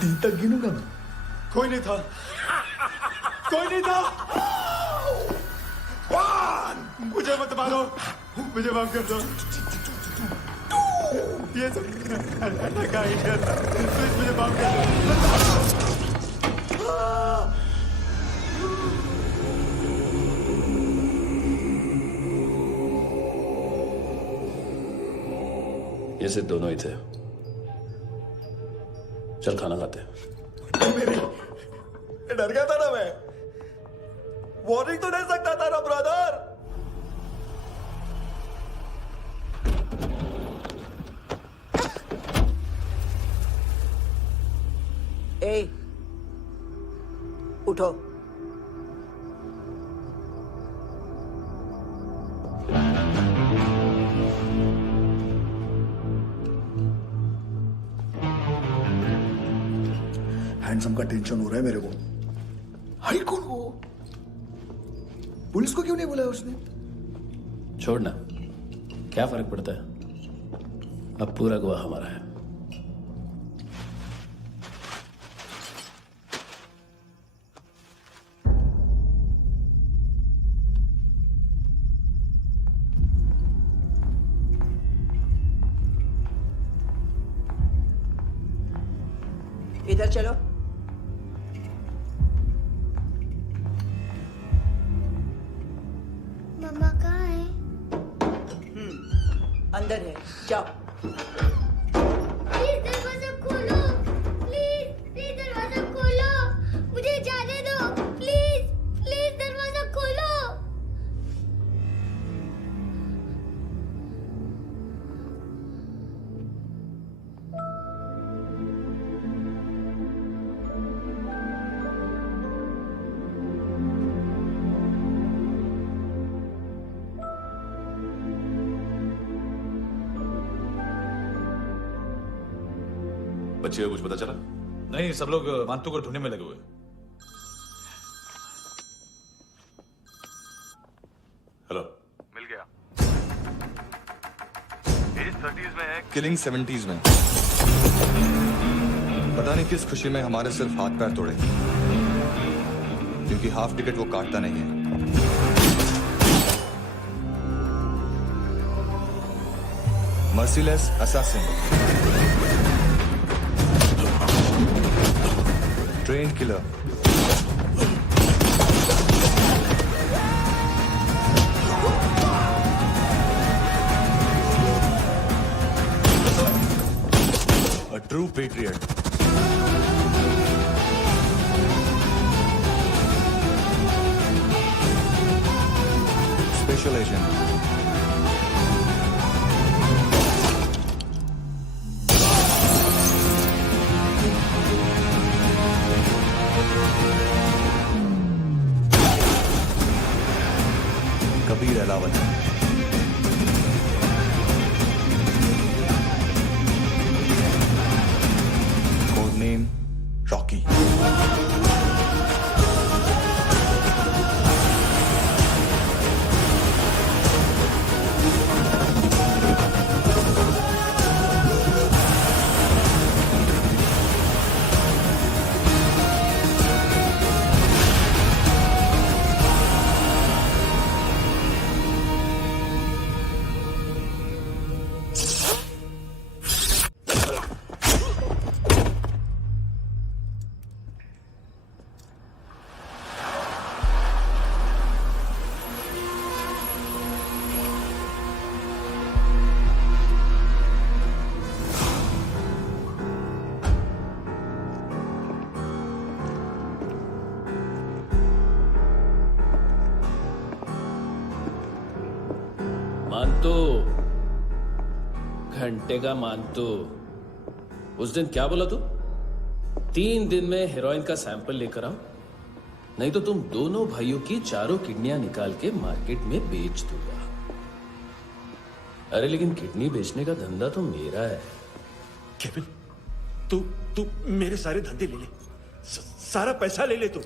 दिन तक गिनूंगा मैं। कोई नहीं था, कोई नहीं था। मुझे मत मारो, मुझे माफ कर दो। ये सब का आइडिया था। प्लीज मुझे माफ कर दो। ये सिर्फ दोनों ही थे। चल खाना खाते हैं। डर गया था ना मैं। वार्निंग तो दे सकता था ना ब्रदर। ए, उठो। हैंडसम का टेंशन हो रहा है मेरे को। हाई कौन वो? पुलिस को क्यों नहीं बुलाया उसने? छोड़ना, क्या फर्क पड़ता है? अब पूरा गवाह हमारा है। इधर चलो। मम्मा कहाँ है? अंदर है, जाओ। प्लीज दरवाजा खोलो, प्लीज प्लीज दरवाजा खोलो, मुझे जाने दो। प्लीज प्लीज दरवाजा खोलो। बच्चे को कुछ पता चला? नहीं, सब लोग मानतू को ढूंढने में लगे हुए। हेलो, मिल गया। एज 30s में है, किलिंग 70s में। पता नहीं किस खुशी में हमारे सिर्फ हाथ पैर तोड़े, क्योंकि हाफ टिकट वो काटता नहीं है। Merciless assassin, train killer, a true patriot. Special agent. Kabir Ahlawat. Code name Rocky. मानतो, घंटे का मानतो। उस दिन क्या बोला तू? 3 दिन में हेरोइन का सैंपल लेकर आओ, नहीं तो तुम दोनों भाइयों की चारों किडनियां निकाल के मार्केट में बेच दूंगा। अरे लेकिन किडनी बेचने का धंधा तो मेरा है। केविन, तू मेरे सारे धंधे ले ले, सारा पैसा ले ले तू।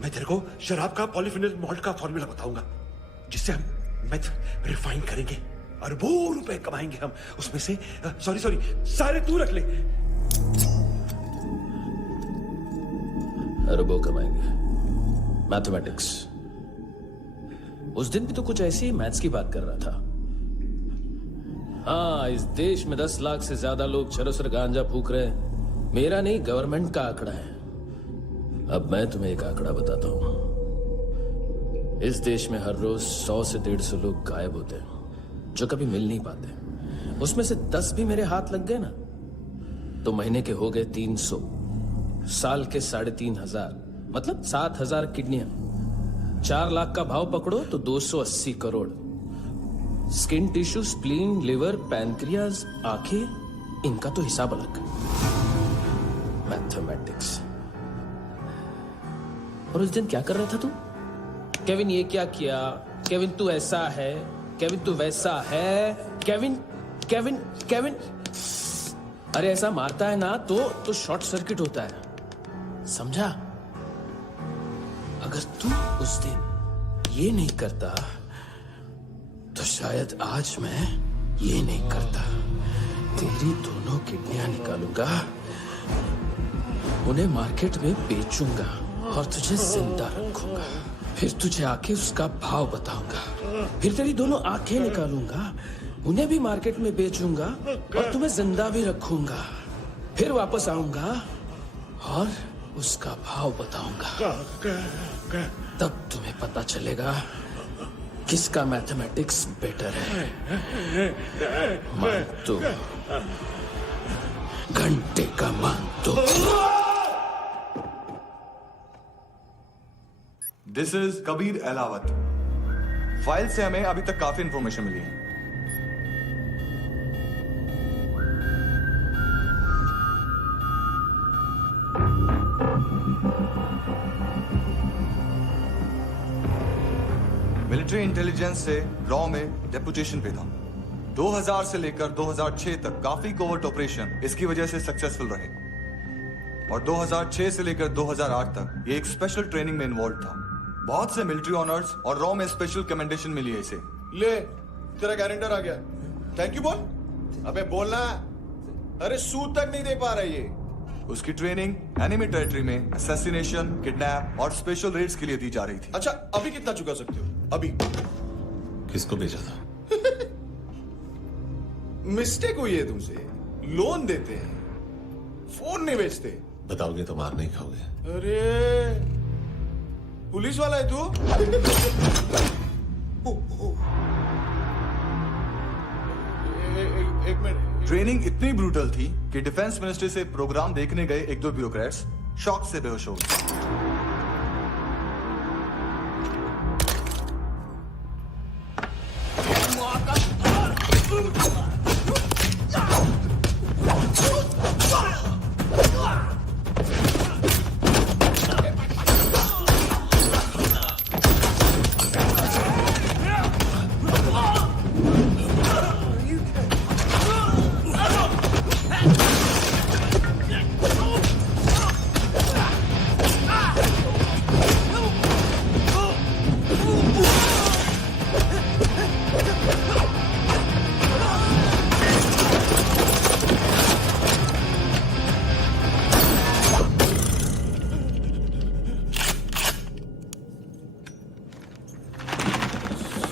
मैं तेरे को शराब का पॉलीफिनल मॉल्ट का फॉर्मूला बताऊंगा, जिससे हम मेथ रिफाइन करेंगे, अरबों रुपए कमाएंगे हम उसमें से। सॉरी सारे तू रख ले। अरबों कमाएंगे, मैथमेटिक्स। उस दिन भी तो कुछ ऐसी ही मैथ्स की बात कर रहा था। हाँ, इस देश में 10 लाख से ज्यादा लोग चरस और गांजा फूक रहे हैं। मेरा नहीं, गवर्नमेंट का आंकड़ा है। अब मैं तुम्हें एक आंकड़ा बताता हूं। इस देश में हर रोज 100 से 150 लोग गायब होते हैं, जो कभी मिल नहीं पाते। उसमें से 10 भी मेरे हाथ लग गए ना, तो महीने के हो गए 300, साल के 3,500, मतलब 7,000 किडनियां। 4 लाख का भाव पकड़ो तो 280 crore. Skin tissue, spleen, liver, pancreas, आंखें, इनका तो हिसाब अलग। मैथमेटिक्स। और उस दिन क्या कर रहा था तू? केविन ये क्या किया, केविन तू ऐसा है, केविन तू वैसा है, केविन केविन केविन। अरे ऐसा मारता है ना तो शॉर्ट सर्किट होता है, समझा? अगर तू उस दिन ये नहीं करता तो शायद आज मैं ये नहीं करता। तेरी दोनों किडनियां निकालूंगा, उन्हें मार्केट में बेचूंगा और तुझे जिंदा रखूंगा। फिर तुझे आके उसका भाव बताऊंगा। फिर तेरी दोनों आंखें निकालूंगा, उन्हें भी मार्केट में बेचूंगा और तुम्हें जिंदा भी रखूंगा। फिर वापस आऊंगा और उसका भाव बताऊंगा। तब तुम्हें पता चलेगा किसका मैथमेटिक्स बेटर है। मानतो, घंटे का मानतो। This is Kabir Ahlawat. File से हमें अभी तक काफी इंफॉर्मेशन मिली है। मिलिट्री इंटेलिजेंस से रॉ में डेपुटेशन पे था। 2000 से लेकर 2006 तक काफी कोवर्ट ऑपरेशन इसकी वजह से सक्सेसफुल रहे, और 2006 से लेकर 2008 तक ये एक स्पेशल ट्रेनिंग में इन्वॉल्व था। बहुत से मिलिट्री ऑनर्स और रॉ में स्पेशल कमेंडेशन मिली है इसे। ले, तेरा गारंटर आ गया। थैंक यू बोल। अबे बोलना। अरे सूद तक नहीं दे पा रहा ये। उसकी ट्रेनिंग एनिमी टेरिटरी में असैसिनेशन, किडनैप और स्पेशल रेड्स के लिए दी जा रही थी। अच्छा, अभी कितना चुका सकते हो? अभी किसको भेजा था? मिस्टेक हुई है तुमसे। लोन देते हैं, फोन नहीं बेचते। बताओगे तो मार नहीं खाओगे। अरे पुलिस वाला है तू? एक मिनट। ट्रेनिंग इतनी ब्रूटल थी कि डिफेंस मिनिस्ट्री से प्रोग्राम देखने गए एक दो ब्यूरोक्रेट्स शॉक से बेहोश हो गए।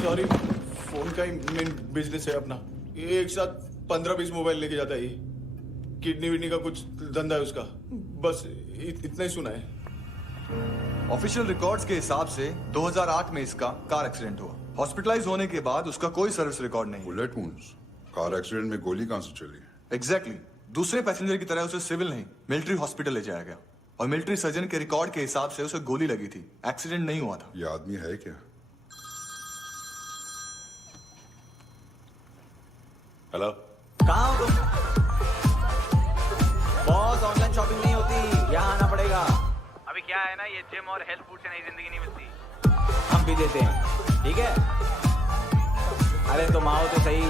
सॉरी, फोन का ही मेन बिजनेस है अपना। एक साथ 15-20 मोबाइल लेके जाता है ये। किडनी विडनी का कुछ धंधा है उसका। बस इतना ही सुना है। ऑफिशियल रिकॉर्ड्स के हिसाब से 2008 में इसका कार एक्सीडेंट हुआ। हॉस्पिटलाइज होने के बाद उसका कोई सर्विस रिकॉर्ड नहीं। Bullet wounds. कार एक्सीडेंट में गोली कहां से चली? एग्जैक्टली। दूसरे पैसेंजर की तरह उसे सिविल नहीं, मिलिट्री हॉस्पिटल ले जाया गया और मिलिट्री सर्जन के रिकॉर्ड के हिसाब से उसे गोली लगी थी। एक्सीडेंट नहीं हुआ था। ये आदमी है क्या? हेलो, कहाँ हो तुम? बॉस, ऑनलाइन शॉपिंग नहीं होती, यहाँ आना पड़ेगा। अभी क्या है ना, ये जिम और हेल्थ फूड से नई जिंदगी नहीं मिलती। हम भी देते हैं, ठीक है? अरे तुम आओ तो सही,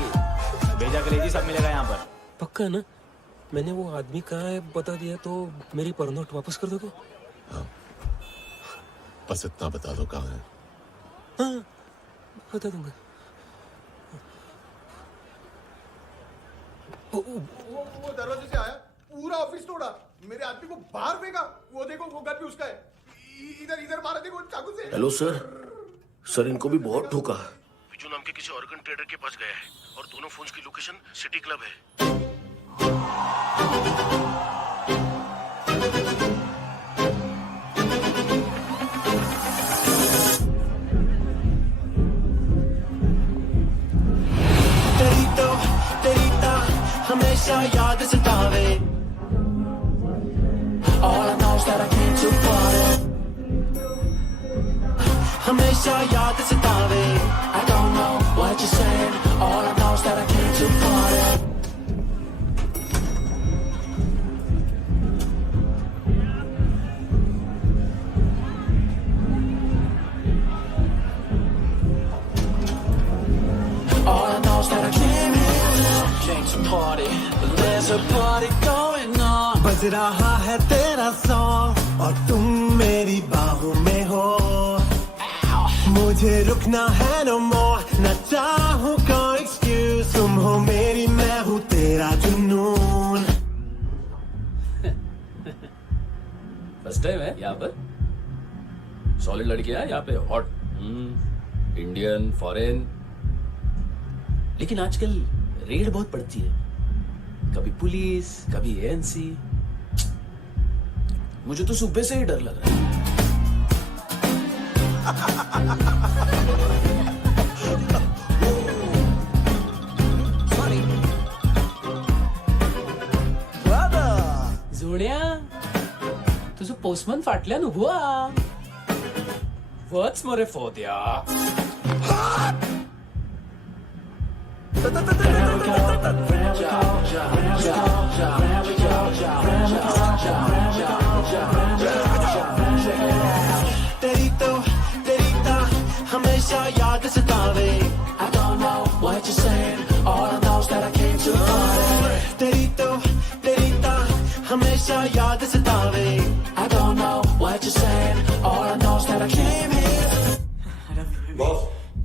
भेजा कलेजी सब मिलेगा यहाँ पर। पक्का ना? मैंने वो आदमी कहाँ है बता दिया तो मेरी पर नोट वापस कर दोगे? हाँ, बस इतना बता दो कहाँ है। हाँ, बता दूंगा। वो दरवाजे से आया, पूरा ऑफिस तोड़ा, मेरे आदमी को बाहर फेंका। वो देखो, वो गन भी उसका है। इधर इधर मारा, देखो चाकू से। हेलो सर, इनको भी बहुत ठोका। बिजू नाम के किसी ऑर्गन ट्रेडर के पास गया है और दोनों फोन्स की लोकेशन सिटी क्लब है। हमेशा याद सतावे All I know is that I came too far हमेशा याद सतावे I don't know what you're saying All I know is that I came too far All I know is that I came here Came to party But there's a party going on बज रहा है तेरा song और तुम मेरी बाहों में हो मुझे रुकना है no more न चाहूँ कोई excuse तुम हो मेरी मैं हूँ तेरा जुनून फर्स्ट टाइम है यहाँ पर सॉलिड लड़कियां यहाँ पे हॉट इंडियन फॉरेन लेकिन आजकल रेड बहुत पड़ती है कभी पुलिस कभी एएनसी मुझे तो सुबह से ही डर लग रहा है जोड्या तुझं पोस्टमन फाटल्यान उभो हा वच मरे फोद्या तेरी हमेशा याद सतावे I don't know what you're saying All I know is that I came too far तेरी हमेशा याद सतावे I don't know what you're saying All I know is that I came here boss,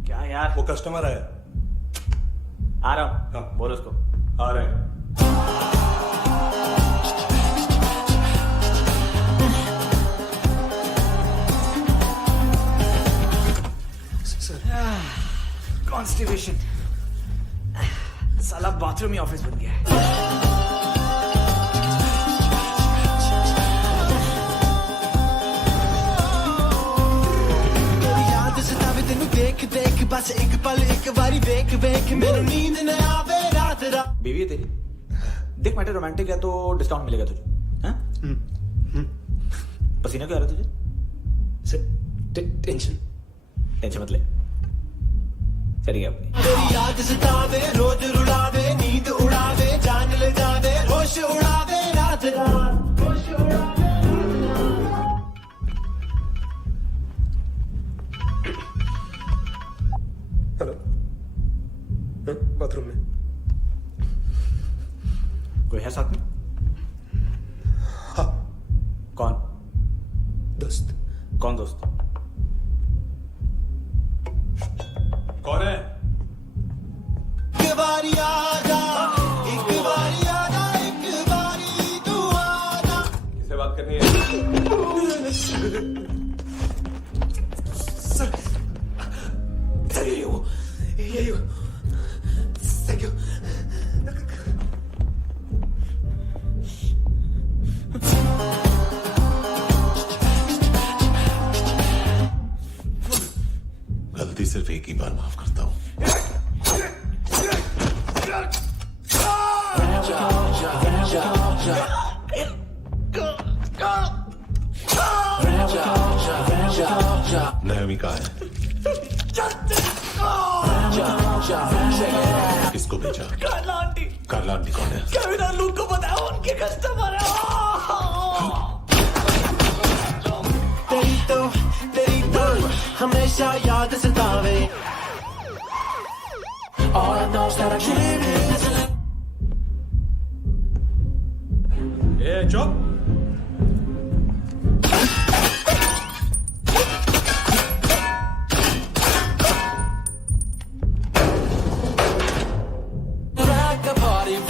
क्या यार? वो कस्टमर आया। आ रहा हूँ। बोल उसको। आ रहे हैं। मोटिवेशन। साला बाथरूम ही ऑफिस बन गया है। देख देख बस एक पल एक बारी वेख वेख मेरी नींद न आवे रात रात। बीवी है तेरी, देख मैटर रोमांटिक है तो डिस्काउंट मिलेगा तुझे। हाँ? पसीना क्यों आ रहा है तुझे? टेंशन मत ले, चलिए अपनी। तेरी याद सतावे रोज रुलावे नींद उड़ावे जान ले जावे होश उड़ावे रात रात होश उड़ावे। हेलो, बाथरूम में कोई है साथ में? हाँ। कौन? दोस्त। कौन दोस्त? कौन है? एक बारी आजा, एक बारी आजा, एक बारी तू आजा। किससे बात करनी है? सर यही हो। Thank you. गलती सिर्फ एक ही बार माफ करता हूं। नायोमी कहाँ है? किसको भेजा? कार्ला आंटी। कार्ला आंटी कौन है? केविन और लूक को बताओ, उनके कस्टमर है। तेरी तो हमेशा याद सतावे। All I know is that I can't live. ए चुप।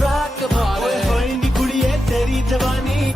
rock a party. ओए नी कुड़िए तेरी जवानी।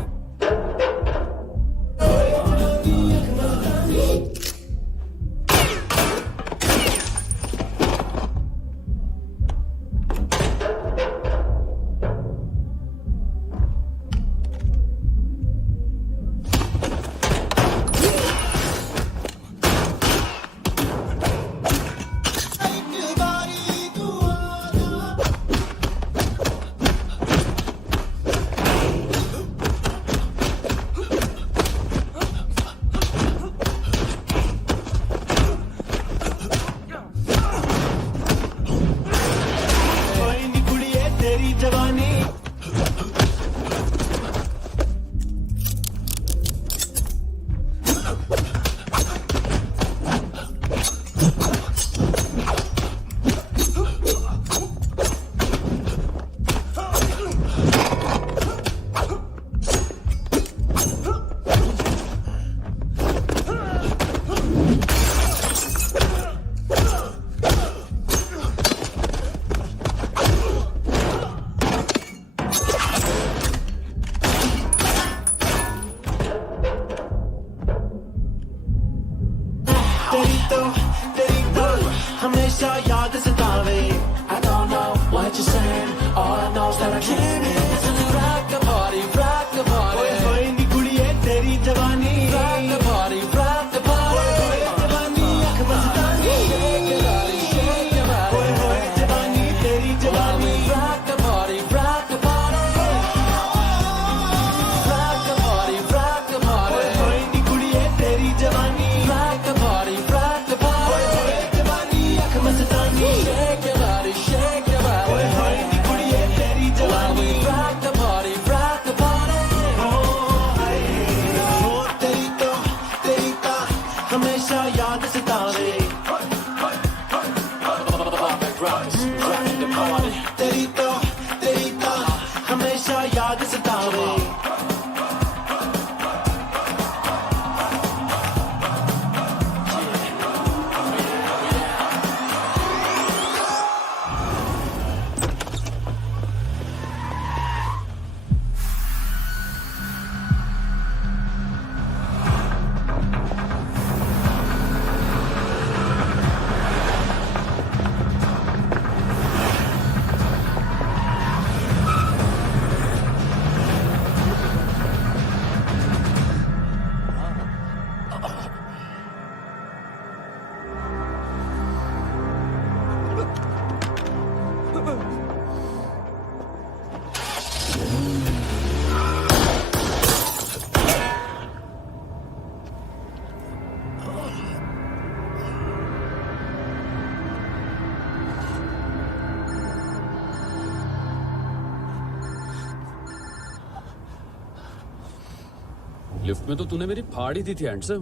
लिफ्ट में तो तूने मेरी फाड़ ही दी थी हैंडसम।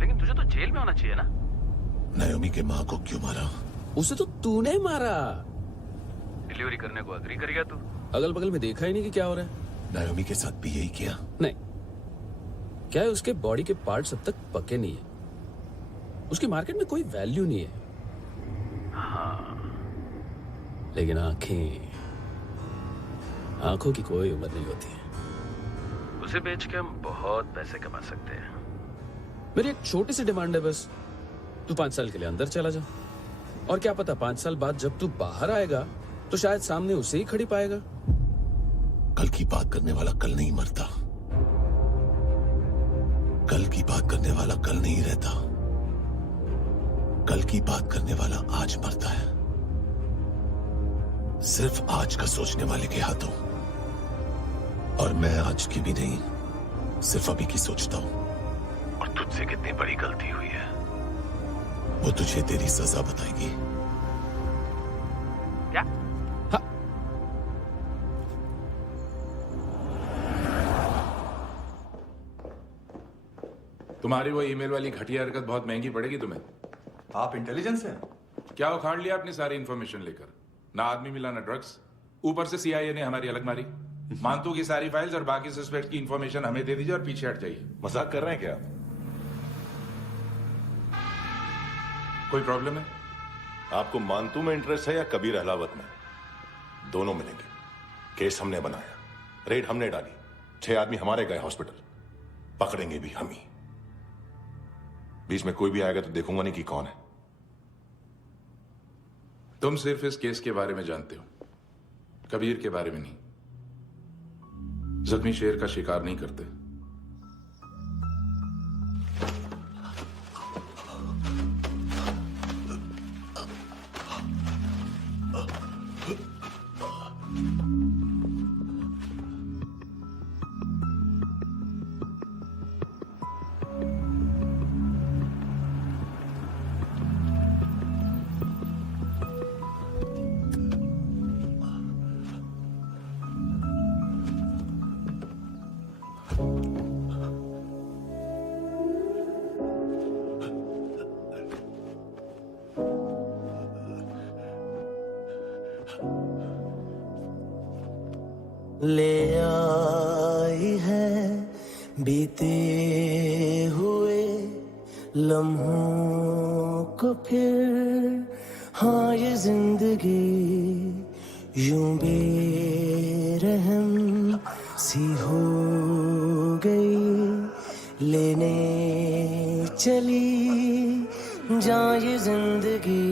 लेकिन तुझे तो जेल में होना चाहिए ना। नायोमी के माँ को क्यों मारा? उसे तो तूने मारा। डिलीवरी करने को अग्री कर गया तू। अगल बगल में देखा ही नहीं कि क्या हो रहा है। नायोमी के साथ भी यही किया? नहीं, क्या है उसके बॉडी के पार्ट्स अब तक पके नहीं है, उसकी मार्केट में कोई वैल्यू नहीं है। हाँ, लेकिन आंखों की कोई उम्र नहीं होती है। उसे बेच के हम बहुत पैसे कमा सकते हैं। मेरी एक छोटी सी डिमांड है बस, तू 5 साल के लिए अंदर चला जा, और क्या पता 5 साल बाद जब तू बाहर आएगा तो शायद सामने उसे ही खड़ी पाएगा। कल की बात करने वाला कल नहीं मरता, कल की बात करने वाला कल नहीं रहता, कल की बात करने वाला आज मरता है। सिर्फ आज का सोचने वाले के हाथों। और मैं आज की भी नहीं, सिर्फ अभी की सोचता हूं। और तुझसे कितनी बड़ी गलती हुई है वो तुझे तेरी सजा बताएगी। क्या? हाँ। तुम्हारी वो ईमेल वाली घटिया हरकत बहुत महंगी पड़ेगी तुम्हें। आप इंटेलिजेंस हैं? क्या उखाड़ लिया अपनी सारी इंफॉर्मेशन लेकर? ना आदमी मिला ना ड्रग्स, ऊपर से सीआईए ने हमारी अलग मारी। मानतू की सारी फाइल्स और बाकी सस्पेक्ट की इंफॉर्मेशन हमें दे दीजिए और पीछे हट जाइए। मजाक कर रहे हैं क्या? कोई प्रॉब्लम है? आपको मानतू में इंटरेस्ट है या कबीर अहलावत में? दोनों मिलेंगे। केस हमने बनाया, रेड हमने डाली, 6 आदमी हमारे गए हॉस्पिटल, पकड़ेंगे भी हम ही। बीच में कोई भी आएगा तो देखूंगा नहीं कि कौन है। तुम सिर्फ इस केस के बारे में जानते हो, कबीर के बारे में नहीं। जख्मी शेर का शिकार नहीं करते। ले आई है बीते हुए लम्हों को फिर, हाँ ये जिंदगी यूं बेरहम सी हो गई, लेने चली जा ये जिंदगी।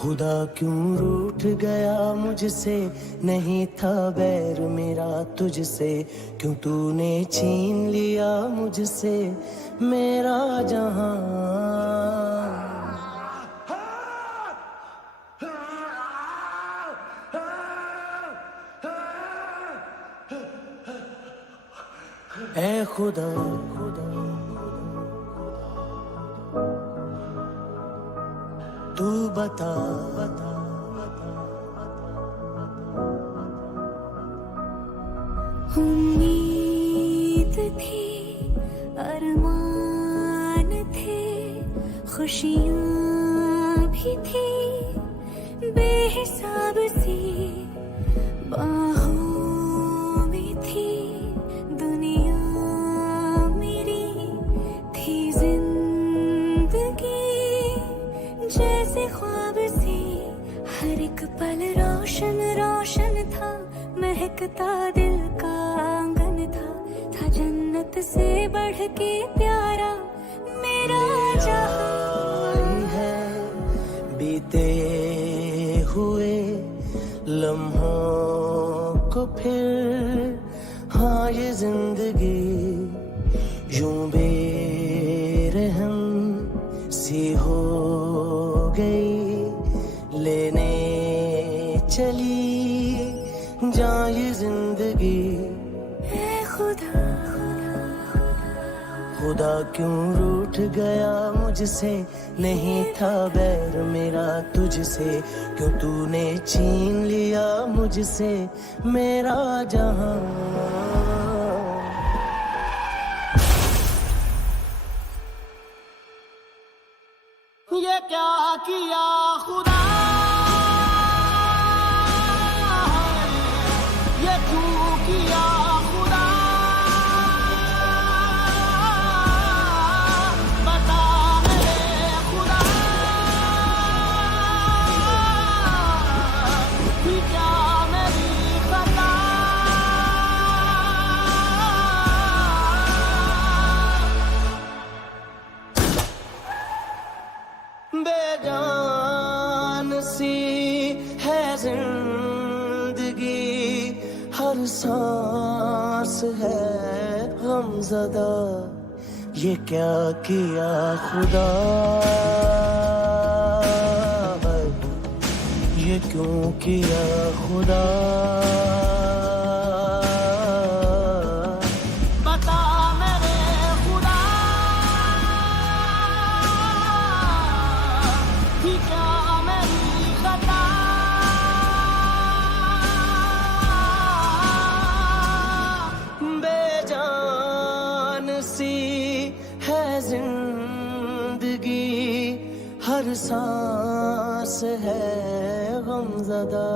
खुदा क्यों रूठ गया मुझसे, नहीं था बैर मेरा तुझसे, क्यों तूने छीन लिया मुझसे मेरा जहां। ऐ खुदा तू बता उम्मीद थी, अरमान थे, खुशियाँ भी थी बेहिसाब सी, बाहों में थी दुनिया मेरी, थी जिंदगी जैसे ख्वाब सी, हर एक पल रोशन रोशन था, महकता दिल का आंगन था जन्नत से बढ़ के प्यारा मेरा जहां है। बीते हुए लम्हों को फिर, हाँ ये जिंदगी यूं बेरहम सी हो गई, लेने चली जा ये जिंदगी। ऐ खुदा खुदा क्यों रूठ गया मुझसे, नहीं था बैर मेरा तुझसे, क्यों तूने छीन लिया मुझसे मेरा जहां। किया खुदा ये क्यों किया खुदा बता मेरे खुदा कि क्या मेरी खता बेजान सी है जिंदगी हर सांस है गमज़दा ये क्या किया खुदा ये क्यों किया खुदा बता मेरे खुदा कि क्या मेरी खता बेजान सी है जिंदगी हर सांस है गमज़दा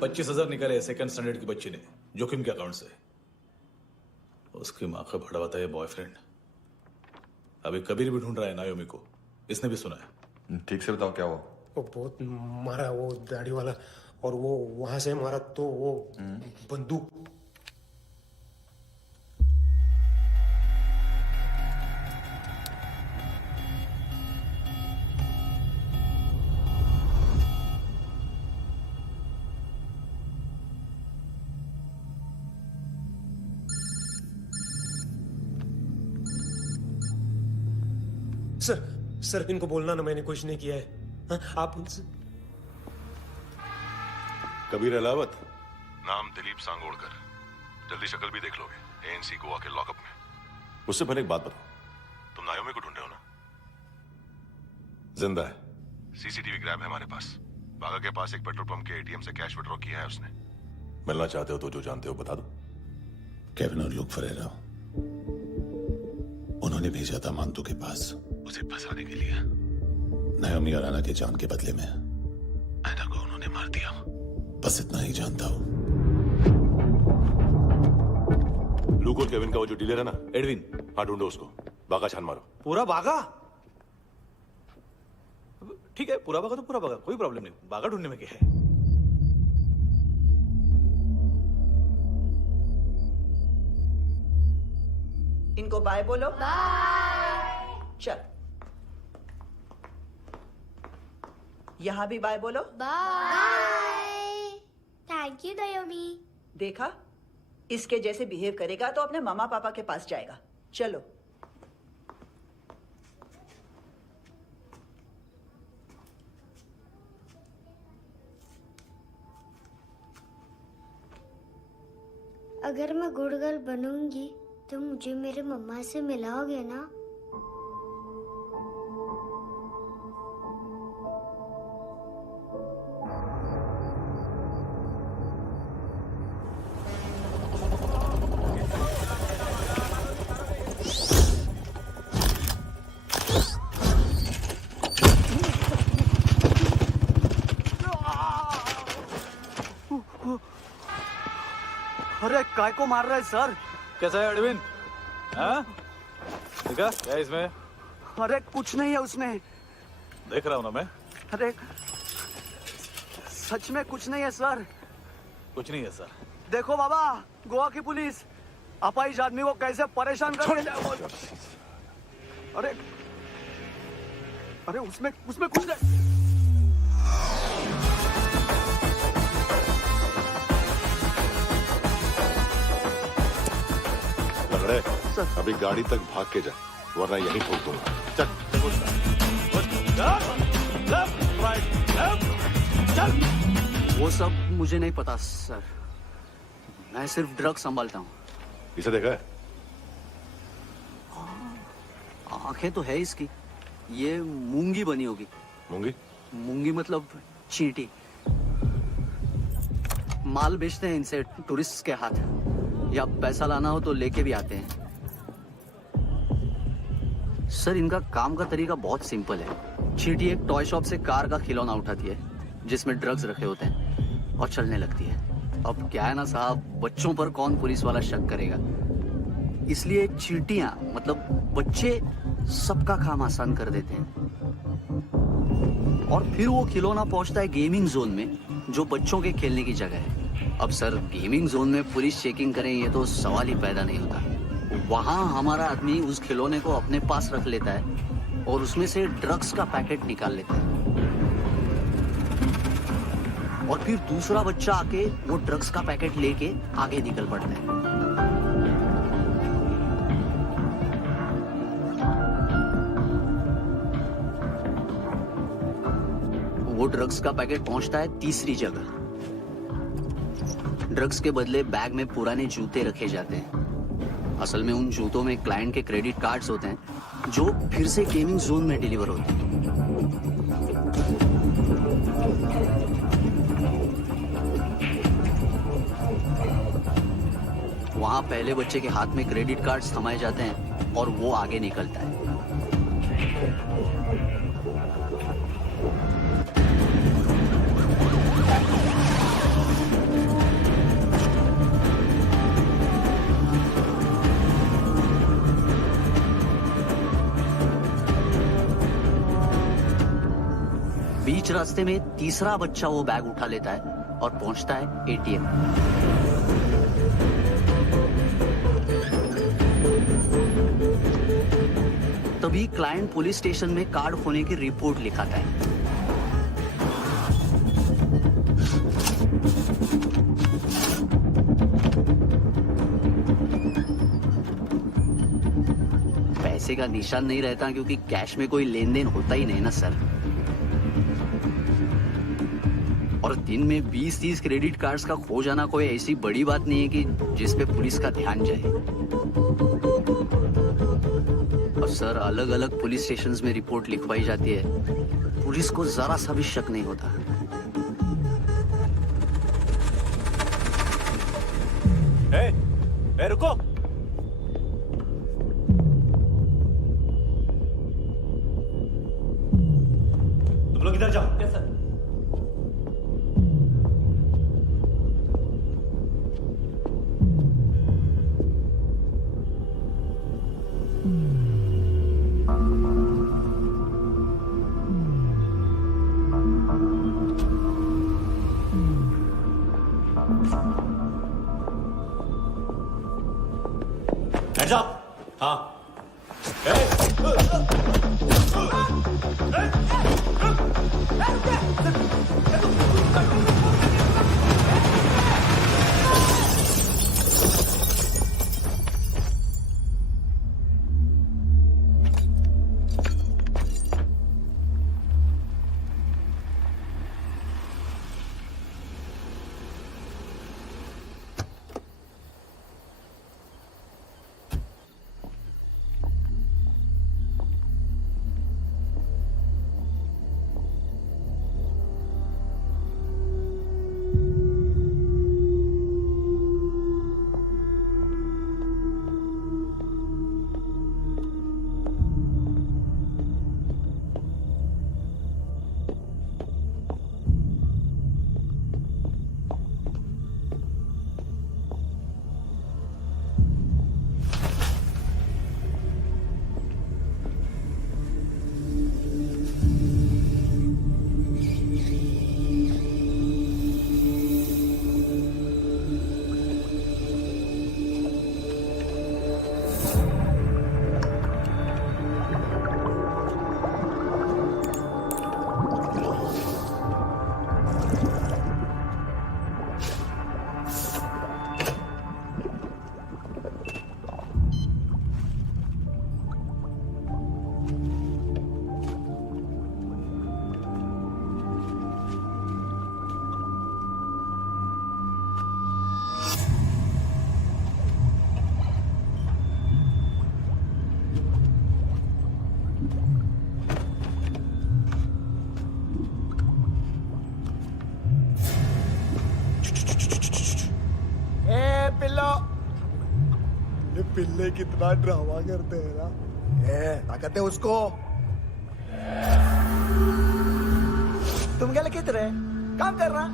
$25,000 निकाले सेकंड स्टैंडर्ड की बच्ची ने जोखिम के अकाउंट से। उसकी माँ का भड़ा हुआ था ये बॉयफ्रेंड। अभी कबीर भी ढूंढ रहा है नायोमी को। इसने भी सुना है। ठीक से बताओ क्या हुआ। वो बहुत मारा वो दाढ़ी वाला, और वो वहां से मारा तो वो बंदूक। सर इनको बोलना ना मैंने कुछ नहीं किया है। हाँ, आप उनसे कबीर अलावत, नाम दिलीप सांगोड़कर। जल्दी शक्ल भी देख लोगे एएनसी गोवा के लॉकअप में। उससे पहले एक बात बताओ, तुम नायोमी को ढूंढ रहे हो ना? जिंदा है, सीसीटीवी ग्रैब है हमारे पास। बागा के पास एक पेट्रोल पंप के एटीएम से कैश विड्रॉ किया है उसने। मिलना चाहते हो तो जो जानते हो बता दो। केविन और लुक फरेरा, उन्होंने भेजा था मांतू के पास उसे फंसाने के लिए। नायोमी और आना के जान के बदले में ऐना को उन्होंने मार दिया। बस इतना ही जानता हूं। लुक और केविन का वो जो डीलर है ना, एडविन, हाँ ढूंढो उसको। बागा छान मारो। पूरा बागा? ठीक है, पूरा बागा तो पूरा बागा, कोई प्रॉब्लम नहीं। बागा ढूंढने में क्या है? इनको बाय बोलो। बाय। चल, यहां भी बाय बोलो। बाय। Thank you नायोमी। देखा, इसके जैसे बिहेव करेगा तो अपने मामा पापा के पास जाएगा। चलो। अगर मैं गुड गर्ल बनूंगी तो मुझे मेरे मम्मा से मिलाओगे ना? अरे काय को मार रहा है सर? कैसा है अरविंद? हाँ? देखा क्या है इसमें? अरे कुछ नहीं है उसमें। देख रहा हूं ना मैं। अरे सच में कुछ नहीं है सर। कुछ नहीं है सर। देखो बाबा, गोवा की पुलिस अपाहिज आदमी को कैसे परेशान कर रही है। अरे अरे उसमें कुछ नहीं। अभी गाड़ी तक भाग के जा, वरना यहीं ठोक दूंगा। चल। वो सब मुझे नहीं पता सर, मैं सिर्फ ड्रग संभालता हूँ। इसे देखा है? आंखें तो है इसकी, ये मूंगी बनी होगी। मूंगी? मूंगी मतलब चींटी। माल बेचते हैं इनसे टूरिस्ट के हाथ, या पैसा लाना हो तो लेके भी आते हैं। सर इनका काम का तरीका बहुत सिंपल है। चींटी एक टॉय शॉप से कार का खिलौना उठाती है जिसमें ड्रग्स रखे होते हैं और चलने लगती है। अब क्या है ना साहब, बच्चों पर कौन पुलिस वाला शक करेगा, इसलिए चींटियां मतलब बच्चे सबका काम आसान कर देते हैं। और फिर वो खिलौना पहुंचता है गेमिंग जोन में, जो बच्चों के खेलने की जगह है। अब सर गेमिंग जोन में पुलिस चेकिंग करें ये तो सवाल ही पैदा नहीं होता। वहां हमारा आदमी उस खिलौने को अपने पास रख लेता है और उसमें से ड्रग्स का पैकेट निकाल लेता है, और फिर दूसरा बच्चा आके वो ड्रग्स का पैकेट लेके आगे निकल पड़ता है। वो ड्रग्स का पैकेट पहुंचता है तीसरी जगह। ड्रग्स के बदले बैग में पुराने जूते रखे जाते हैं। असल में उन जूतों में क्लाइंट के क्रेडिट कार्ड्स होते हैं जो फिर से गेमिंग जोन में डिलीवर होते हैं। वहां पहले बच्चे के हाथ में क्रेडिट कार्ड्स थमाए जाते हैं और वो आगे निकलता है। बीच रास्ते में तीसरा बच्चा वो बैग उठा लेता है और पहुंचता है एटीएम। तभी क्लाइंट पुलिस स्टेशन में कार्ड खोने की रिपोर्ट लिखाता है। पैसे का निशान नहीं रहता क्योंकि कैश में कोई लेन देन होता ही नहीं ना सर। और दिन में 20-30 क्रेडिट कार्ड्स का खो जाना कोई ऐसी बड़ी बात नहीं है कि जिस पे पुलिस का ध्यान जाए। और सर अलग अलग पुलिस स्टेशंस में रिपोर्ट लिखवाई जाती है, पुलिस को जरा सा भी शक नहीं होता। रुको, तुम लोग इधर जाओ। Yes sir. Hands up! हाँ। ये पिल्ले कितना ड्रामा करते हैं ना। क्या कहते हैं उसको? तुम क्या लिखित रहे? काम कर रहा।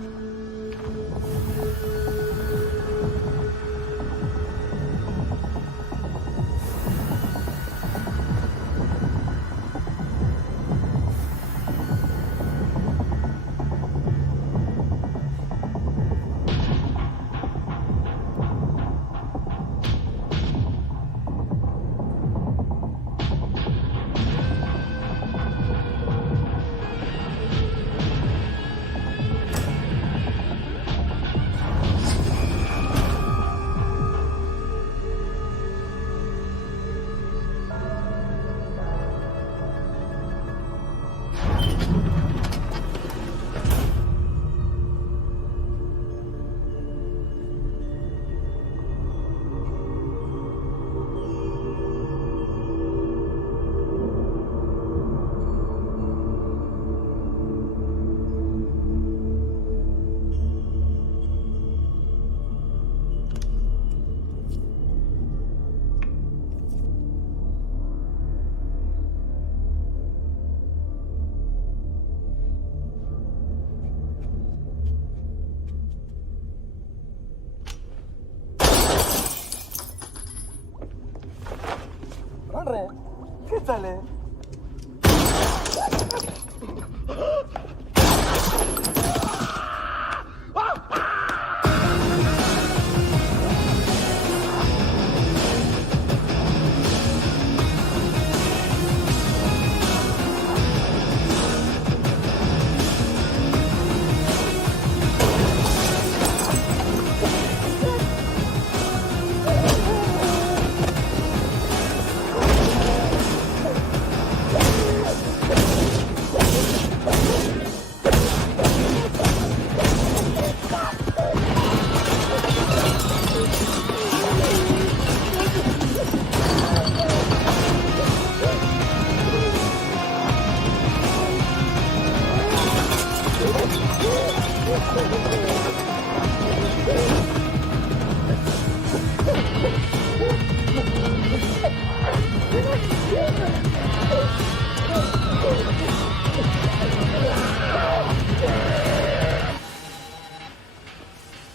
चले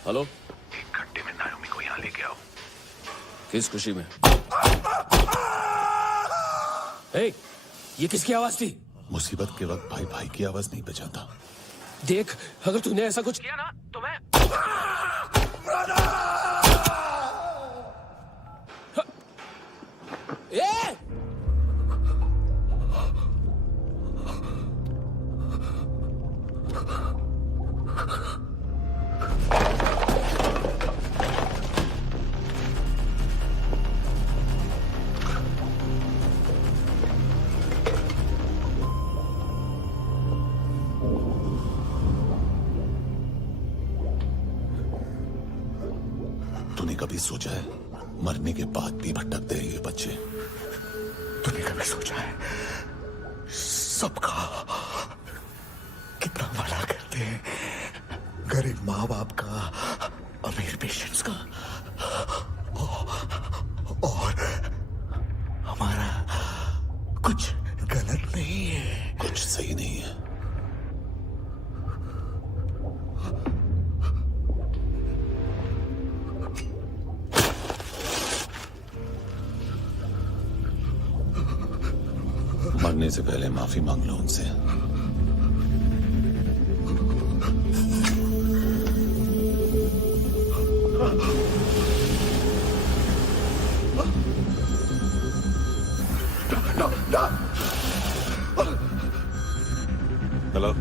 हेलो, 1 घंटे में नायोमी को यहाँ लेके आओ। किस खुशी में? ए, ये किसकी आवाज थी? मुसीबत के वक्त भाई भाई की आवाज नहीं बजाता। देख, अगर तूने ऐसा कुछ किया ना तो मैं ए! तूने कभी सोचा है मरने के बाद भी भटकते हैं ये बच्चे? तूने कभी सोचा है सबका कितना भला करते हैं? गरीब माँ बाप का, अमीर पेशेंट्स का, और हमारा कुछ गलत नहीं है, कुछ सही नहीं है। मरने से पहले माफी मांग लो उनसे। हेलो,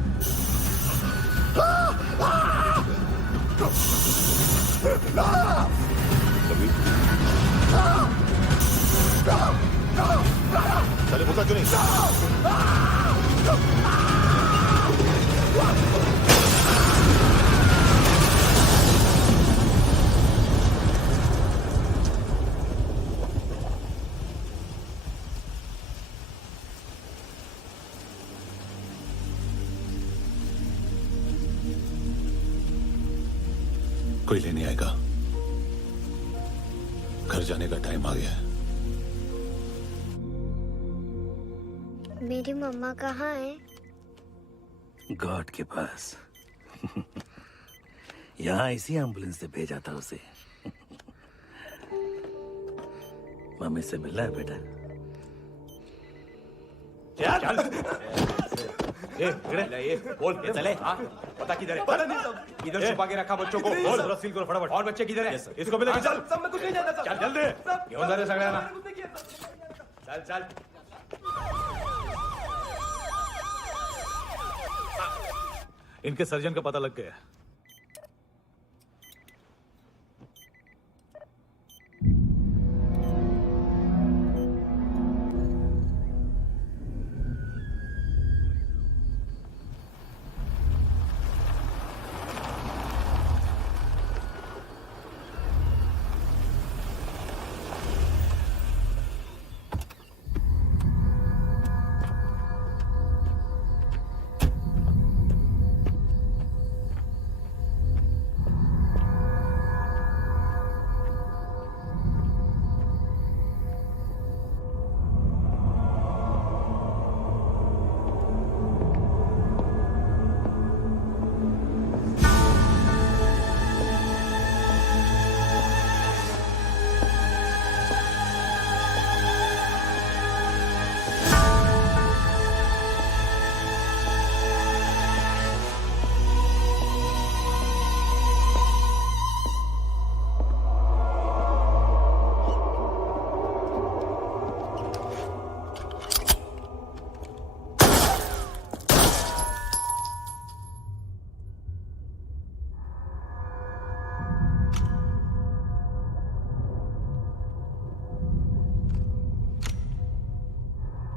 चले मुद्दा क्यों नहीं? कोई लेने आएगा? घर घर जाने का टाइम आ गया है। मेरी मम्मा कहाँ है? गॉड के पास। यहाँ इसी एम्बुलेंस से भेजा था उसे। मम्मी से मिलना है बेटा। चल ये बोल ये चले। हाँ पता किधर है? पता नहीं, इधर छुपा के रखा बच्चों को। बोल सील करो फटाफट। और बच्चे किधर है? इसको भी लेके चल। सब मैं कुछ नहीं जानता। चल जल्दी घेऊन जा रे सगळ्यांना। चल चल। इनके सर्जन का पता लग गया।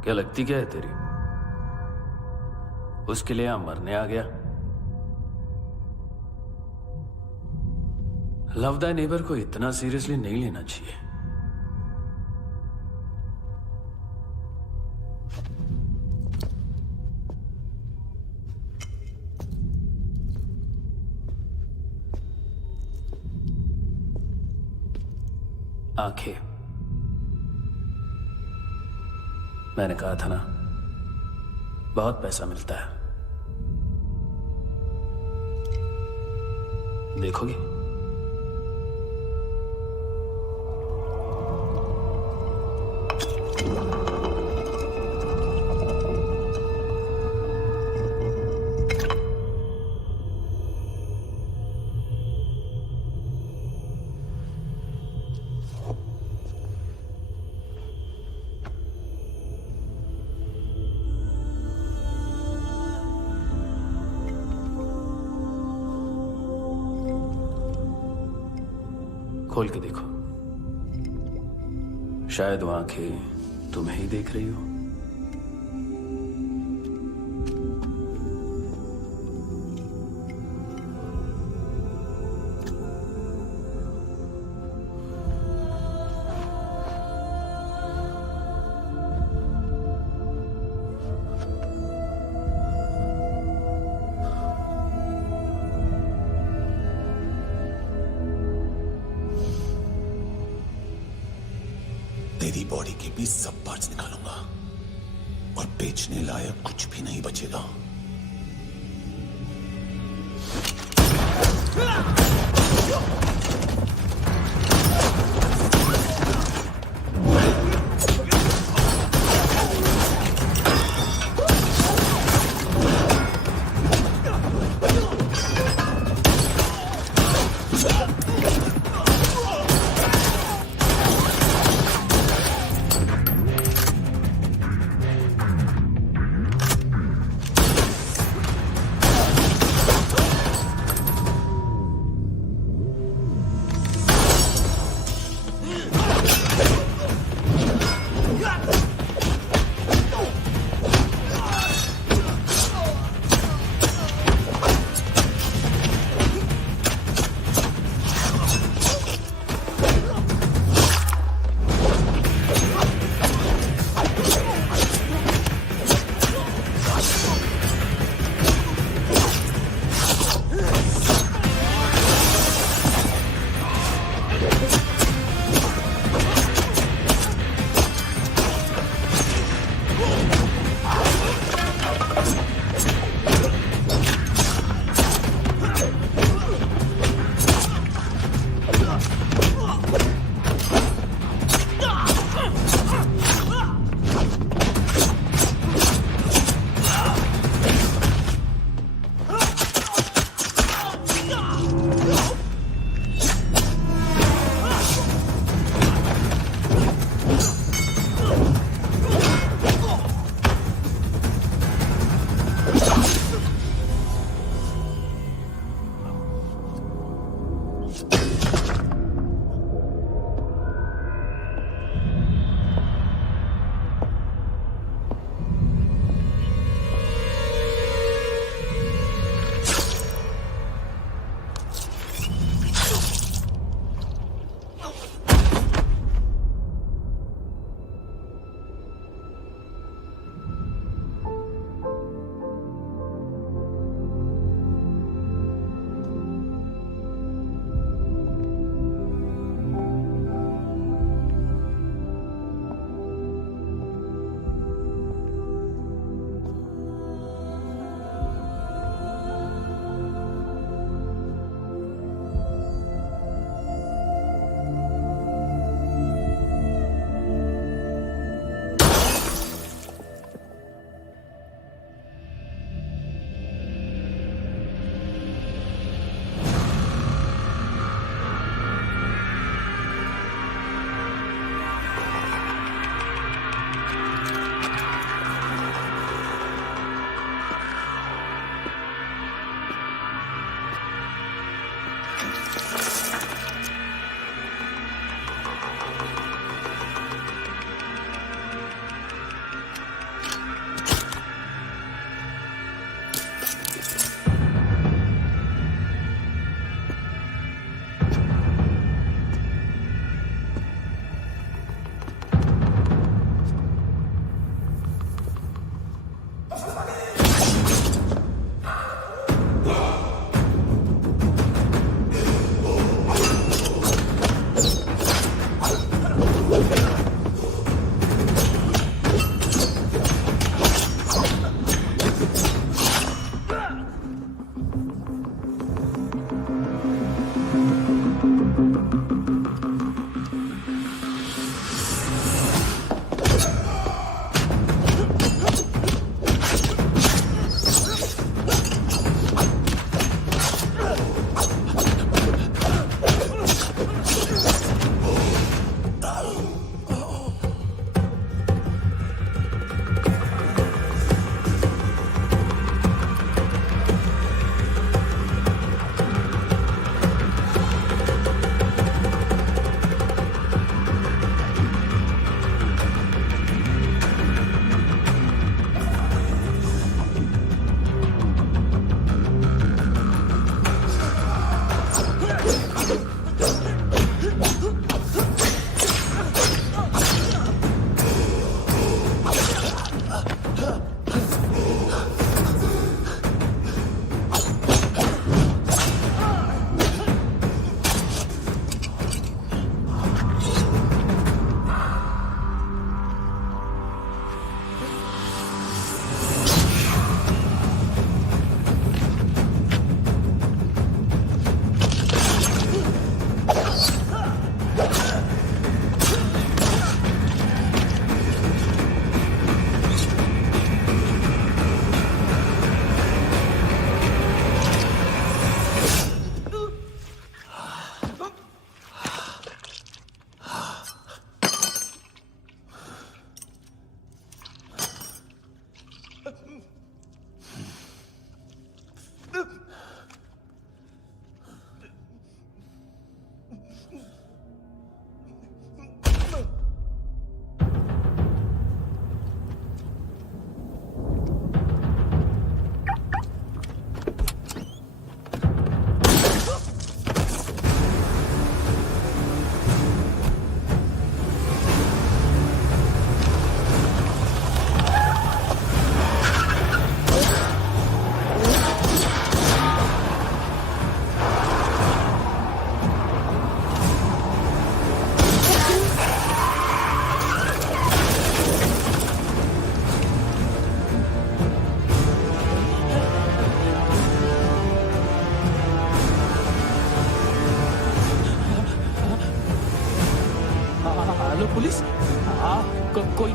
क्या लगती क्या है तेरी? उसके लिए यहां मरने आ गया? लव द नेबर को इतना सीरियसली नहीं लेना चाहिए। आंखें, मैंने कहा था ना, बहुत पैसा मिलता है। देखोगी? खोल के देखो, शायद वो आंखें तुम्हें ही देख रही हो। तेरी बॉडी के भी सब पार्ट्स निकालूंगा और बेचने लायक कुछ भी नहीं बचेगा।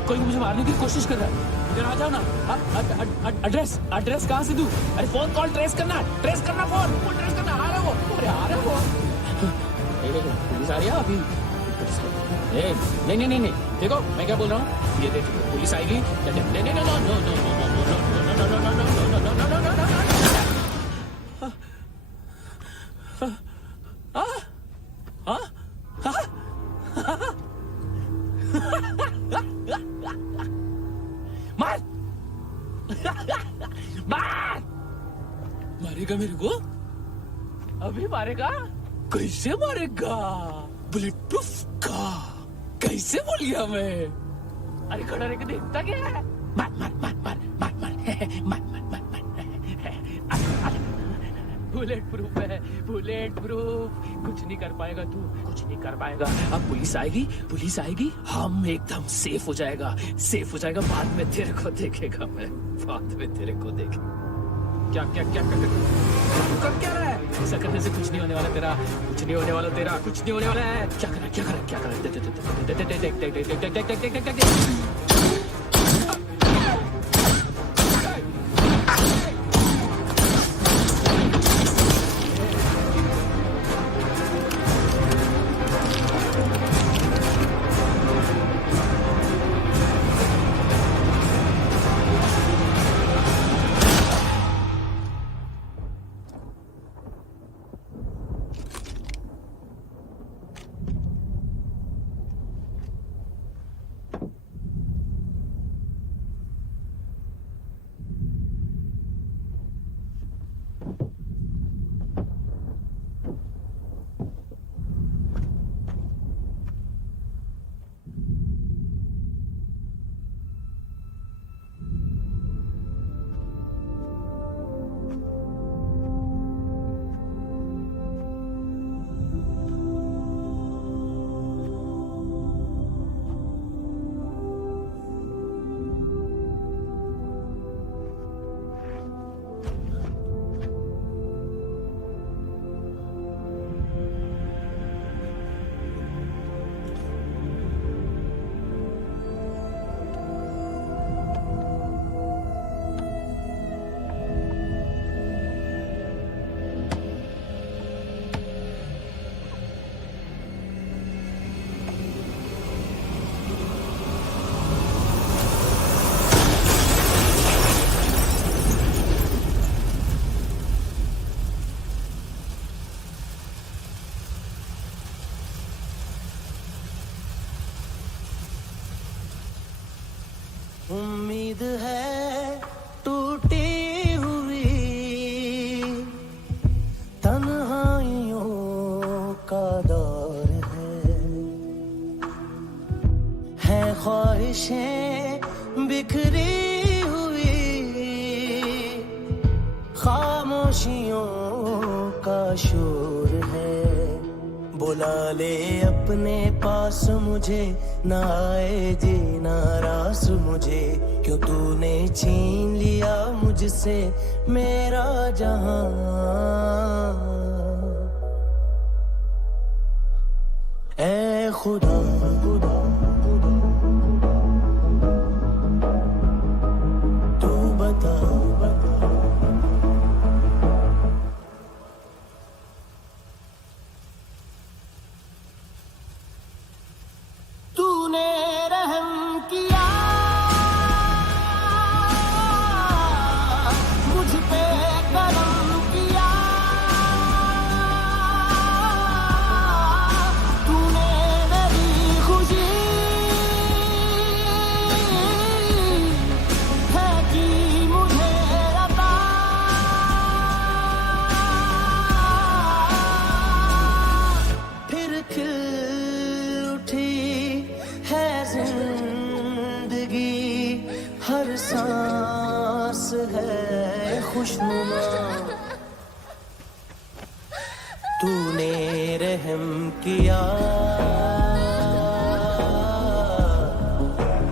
कोई मुझे मारने की कोशिश कर रहा है। इधर आ जाओ ना। एड्रेस कहाँ से दूं? अरे फोन कॉल ट्रेस करना फोन ट्रेस करना। आ रहा है वो। पुलिस आ रही है अभी। नहीं, देखो मैं क्या बोल रहा हूँ। ये देखो पुलिस आएगी। मारेगा मेरे को? अभी मारेगा? कैसे मारेगा? बुलेट प्रूफ का। कैसे बोल गया मैं? अरे खड़ा रह के देखता क्या है? मार। बुलेट प्रूफ है, बुलेट प्रूफ। कुछ नहीं कर पाएगा तू, कुछ नहीं कर पाएगा। अब पुलिस आएगी, हम एकदम सेफ हो जाएगा। बाद में तेरे को देखेगा मैं, बाद में तेरे को देखेगा। क्या कर क्या रहा है? ऐसा करने से कुछ नहीं होने वाला तेरा, कुछ नहीं होने वाला है। क्या कर रहा है? देख। उम्मीद है टूटी हुई तन्हाइयों का दौर है ख्वाहिशें बिखरी हुई खामोशियों का शोर है। बुला ले अपने पास मुझे, ना आए जी नाराज मुझे, क्यों तूने छीन लिया मुझसे मेरा जहां। ऐ खुदा तू बता तूने रहम किया मुझ पे, करम किया तूने मेरी खुशी है कि मुझे अता। फिर खिल उठी है जिंदगी, हर सांस है खुशनुमा। तूने रहम किया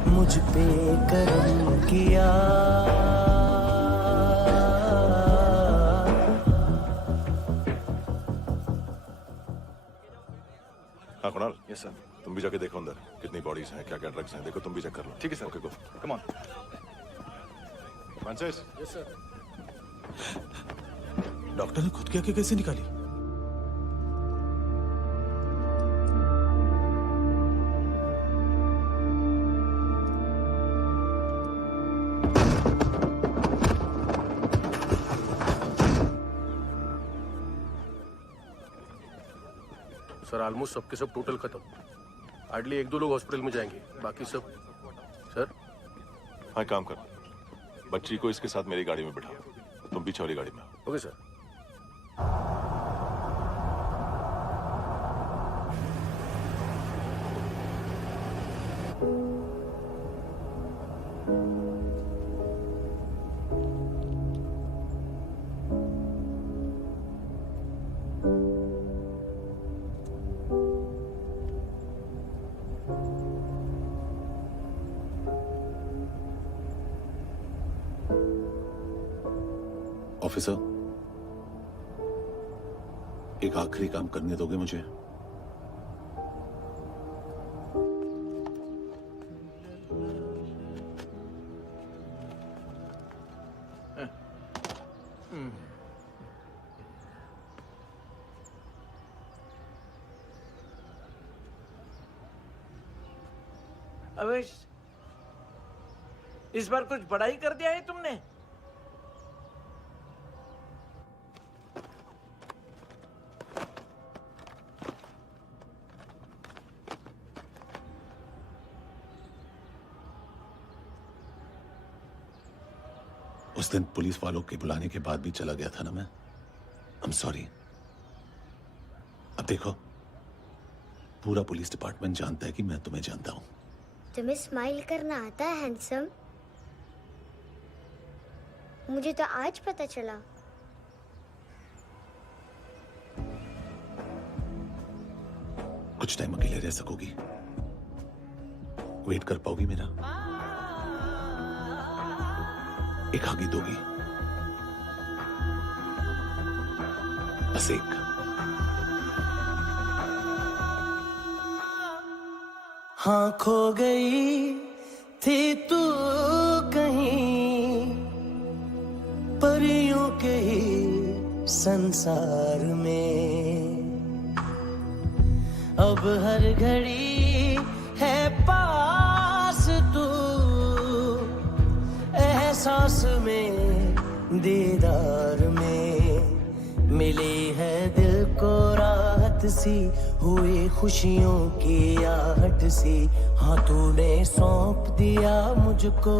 मुझ पे, करम किया। हाँ कुणाल, यस सर। तुम भी जाके देखो अंदर कितनी बॉडीज हैं, क्या क्या ड्रग्स हैं, देखो तुम भी चेक कर लो। ठीक है sir. Okay go. Come on. Francis. Yes sir. Doctor ने खुद की आंखें कैसे निकाली? सर ऑलमोस्ट सबके सब टोटल खत्म। हार्डली 1-2 लोग हॉस्पिटल में जाएंगे, बाकी सब। सर हाँ काम कर, बच्ची को इसके साथ मेरी गाड़ी में बिठा, तुम पीछे वाली गाड़ी में। Okay sir. ऑफिसर, एक आखिरी काम करने दोगे मुझे? अवेश, इस बार कुछ बड़ा ही कर दिया है तुमने। उस दिन पुलिस वालों के बुलाने के बाद भी चला गया था ना मैं। I am sorry. अब देखो, पूरा पुलिस डिपार्टमेंट जानता है कि मैं तुम्हें जानता हूं। तुम्हें स्माइल करना आता है हैंडसम? मुझे तो आज पता चला। कुछ टाइम अकेले रह सकोगी? वेट कर पाओगी मेरा? एक आगे दोगी? बस एक। हाँ खो गई थी तू कहीं परियों के ही संसार में, अब हर घड़ी है पास तू, एहसास में दीदार में, मिली है दिल को राहत सी, हुई खुशियों की आहट सी। हाँ तूने सौंप दिया मुझको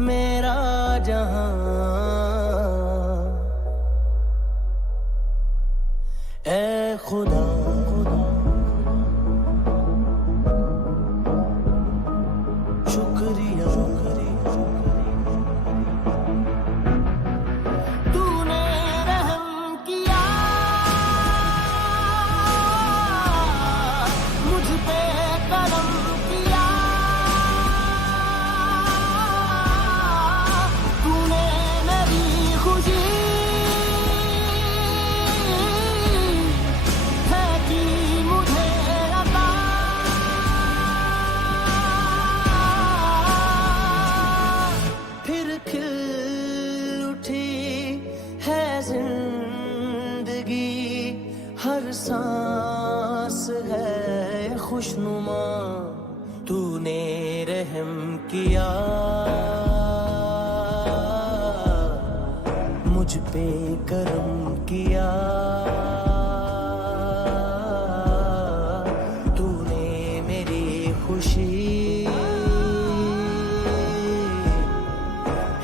मेरा जहां, ऐ खुदा शुक्रिया, तूने रहम किया मुझ पे, करम किया तूने, मेरी खुशी है कि मुझे अता, फिर खिल उठी है जिंदगी, हर सांस है खुशनुमा, तूने रहम किया मुझ पे, करम किया तूने, मेरी खुशी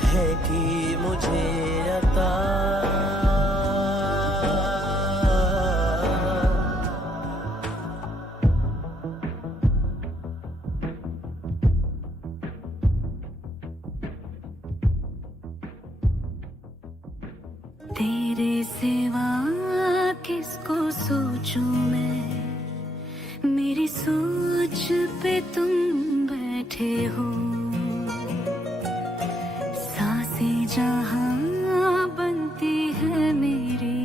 है कि मुझे अता। तेरे सिवा किसको सोचूं मैं, मेरी सोच पे तुम बैठे हो, सांसें जहां बनती है मेरी,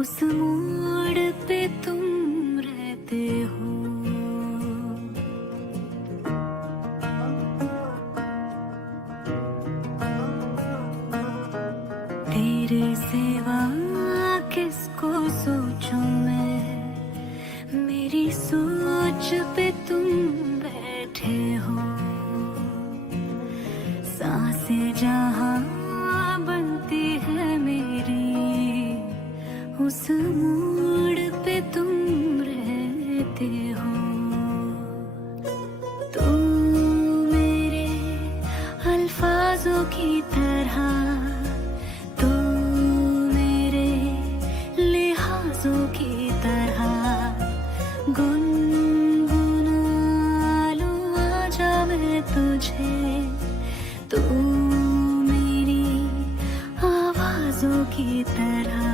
उस मोड़ पे तुम रहते हो। तेरे सिवा किसको सोचूं मैं, मेरी सोच पे तुम बैठे हो। सांसें जहां बनती है मेरी, उस मोड़ पे तुम रहते हो। तुम मेरे अल्फाजों की तरह, की तरह गुनगुना लूं आजा मैं तुझे, तू मेरी आवाजों की तरह।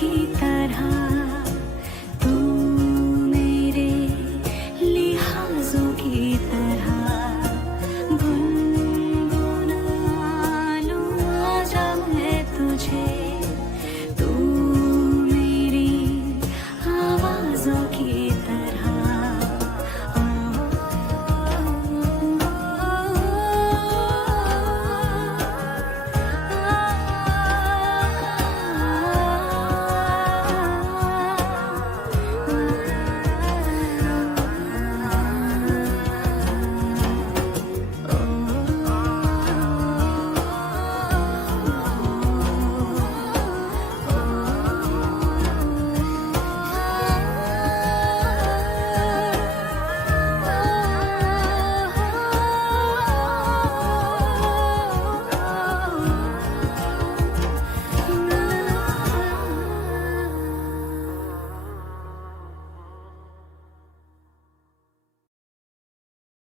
की तरह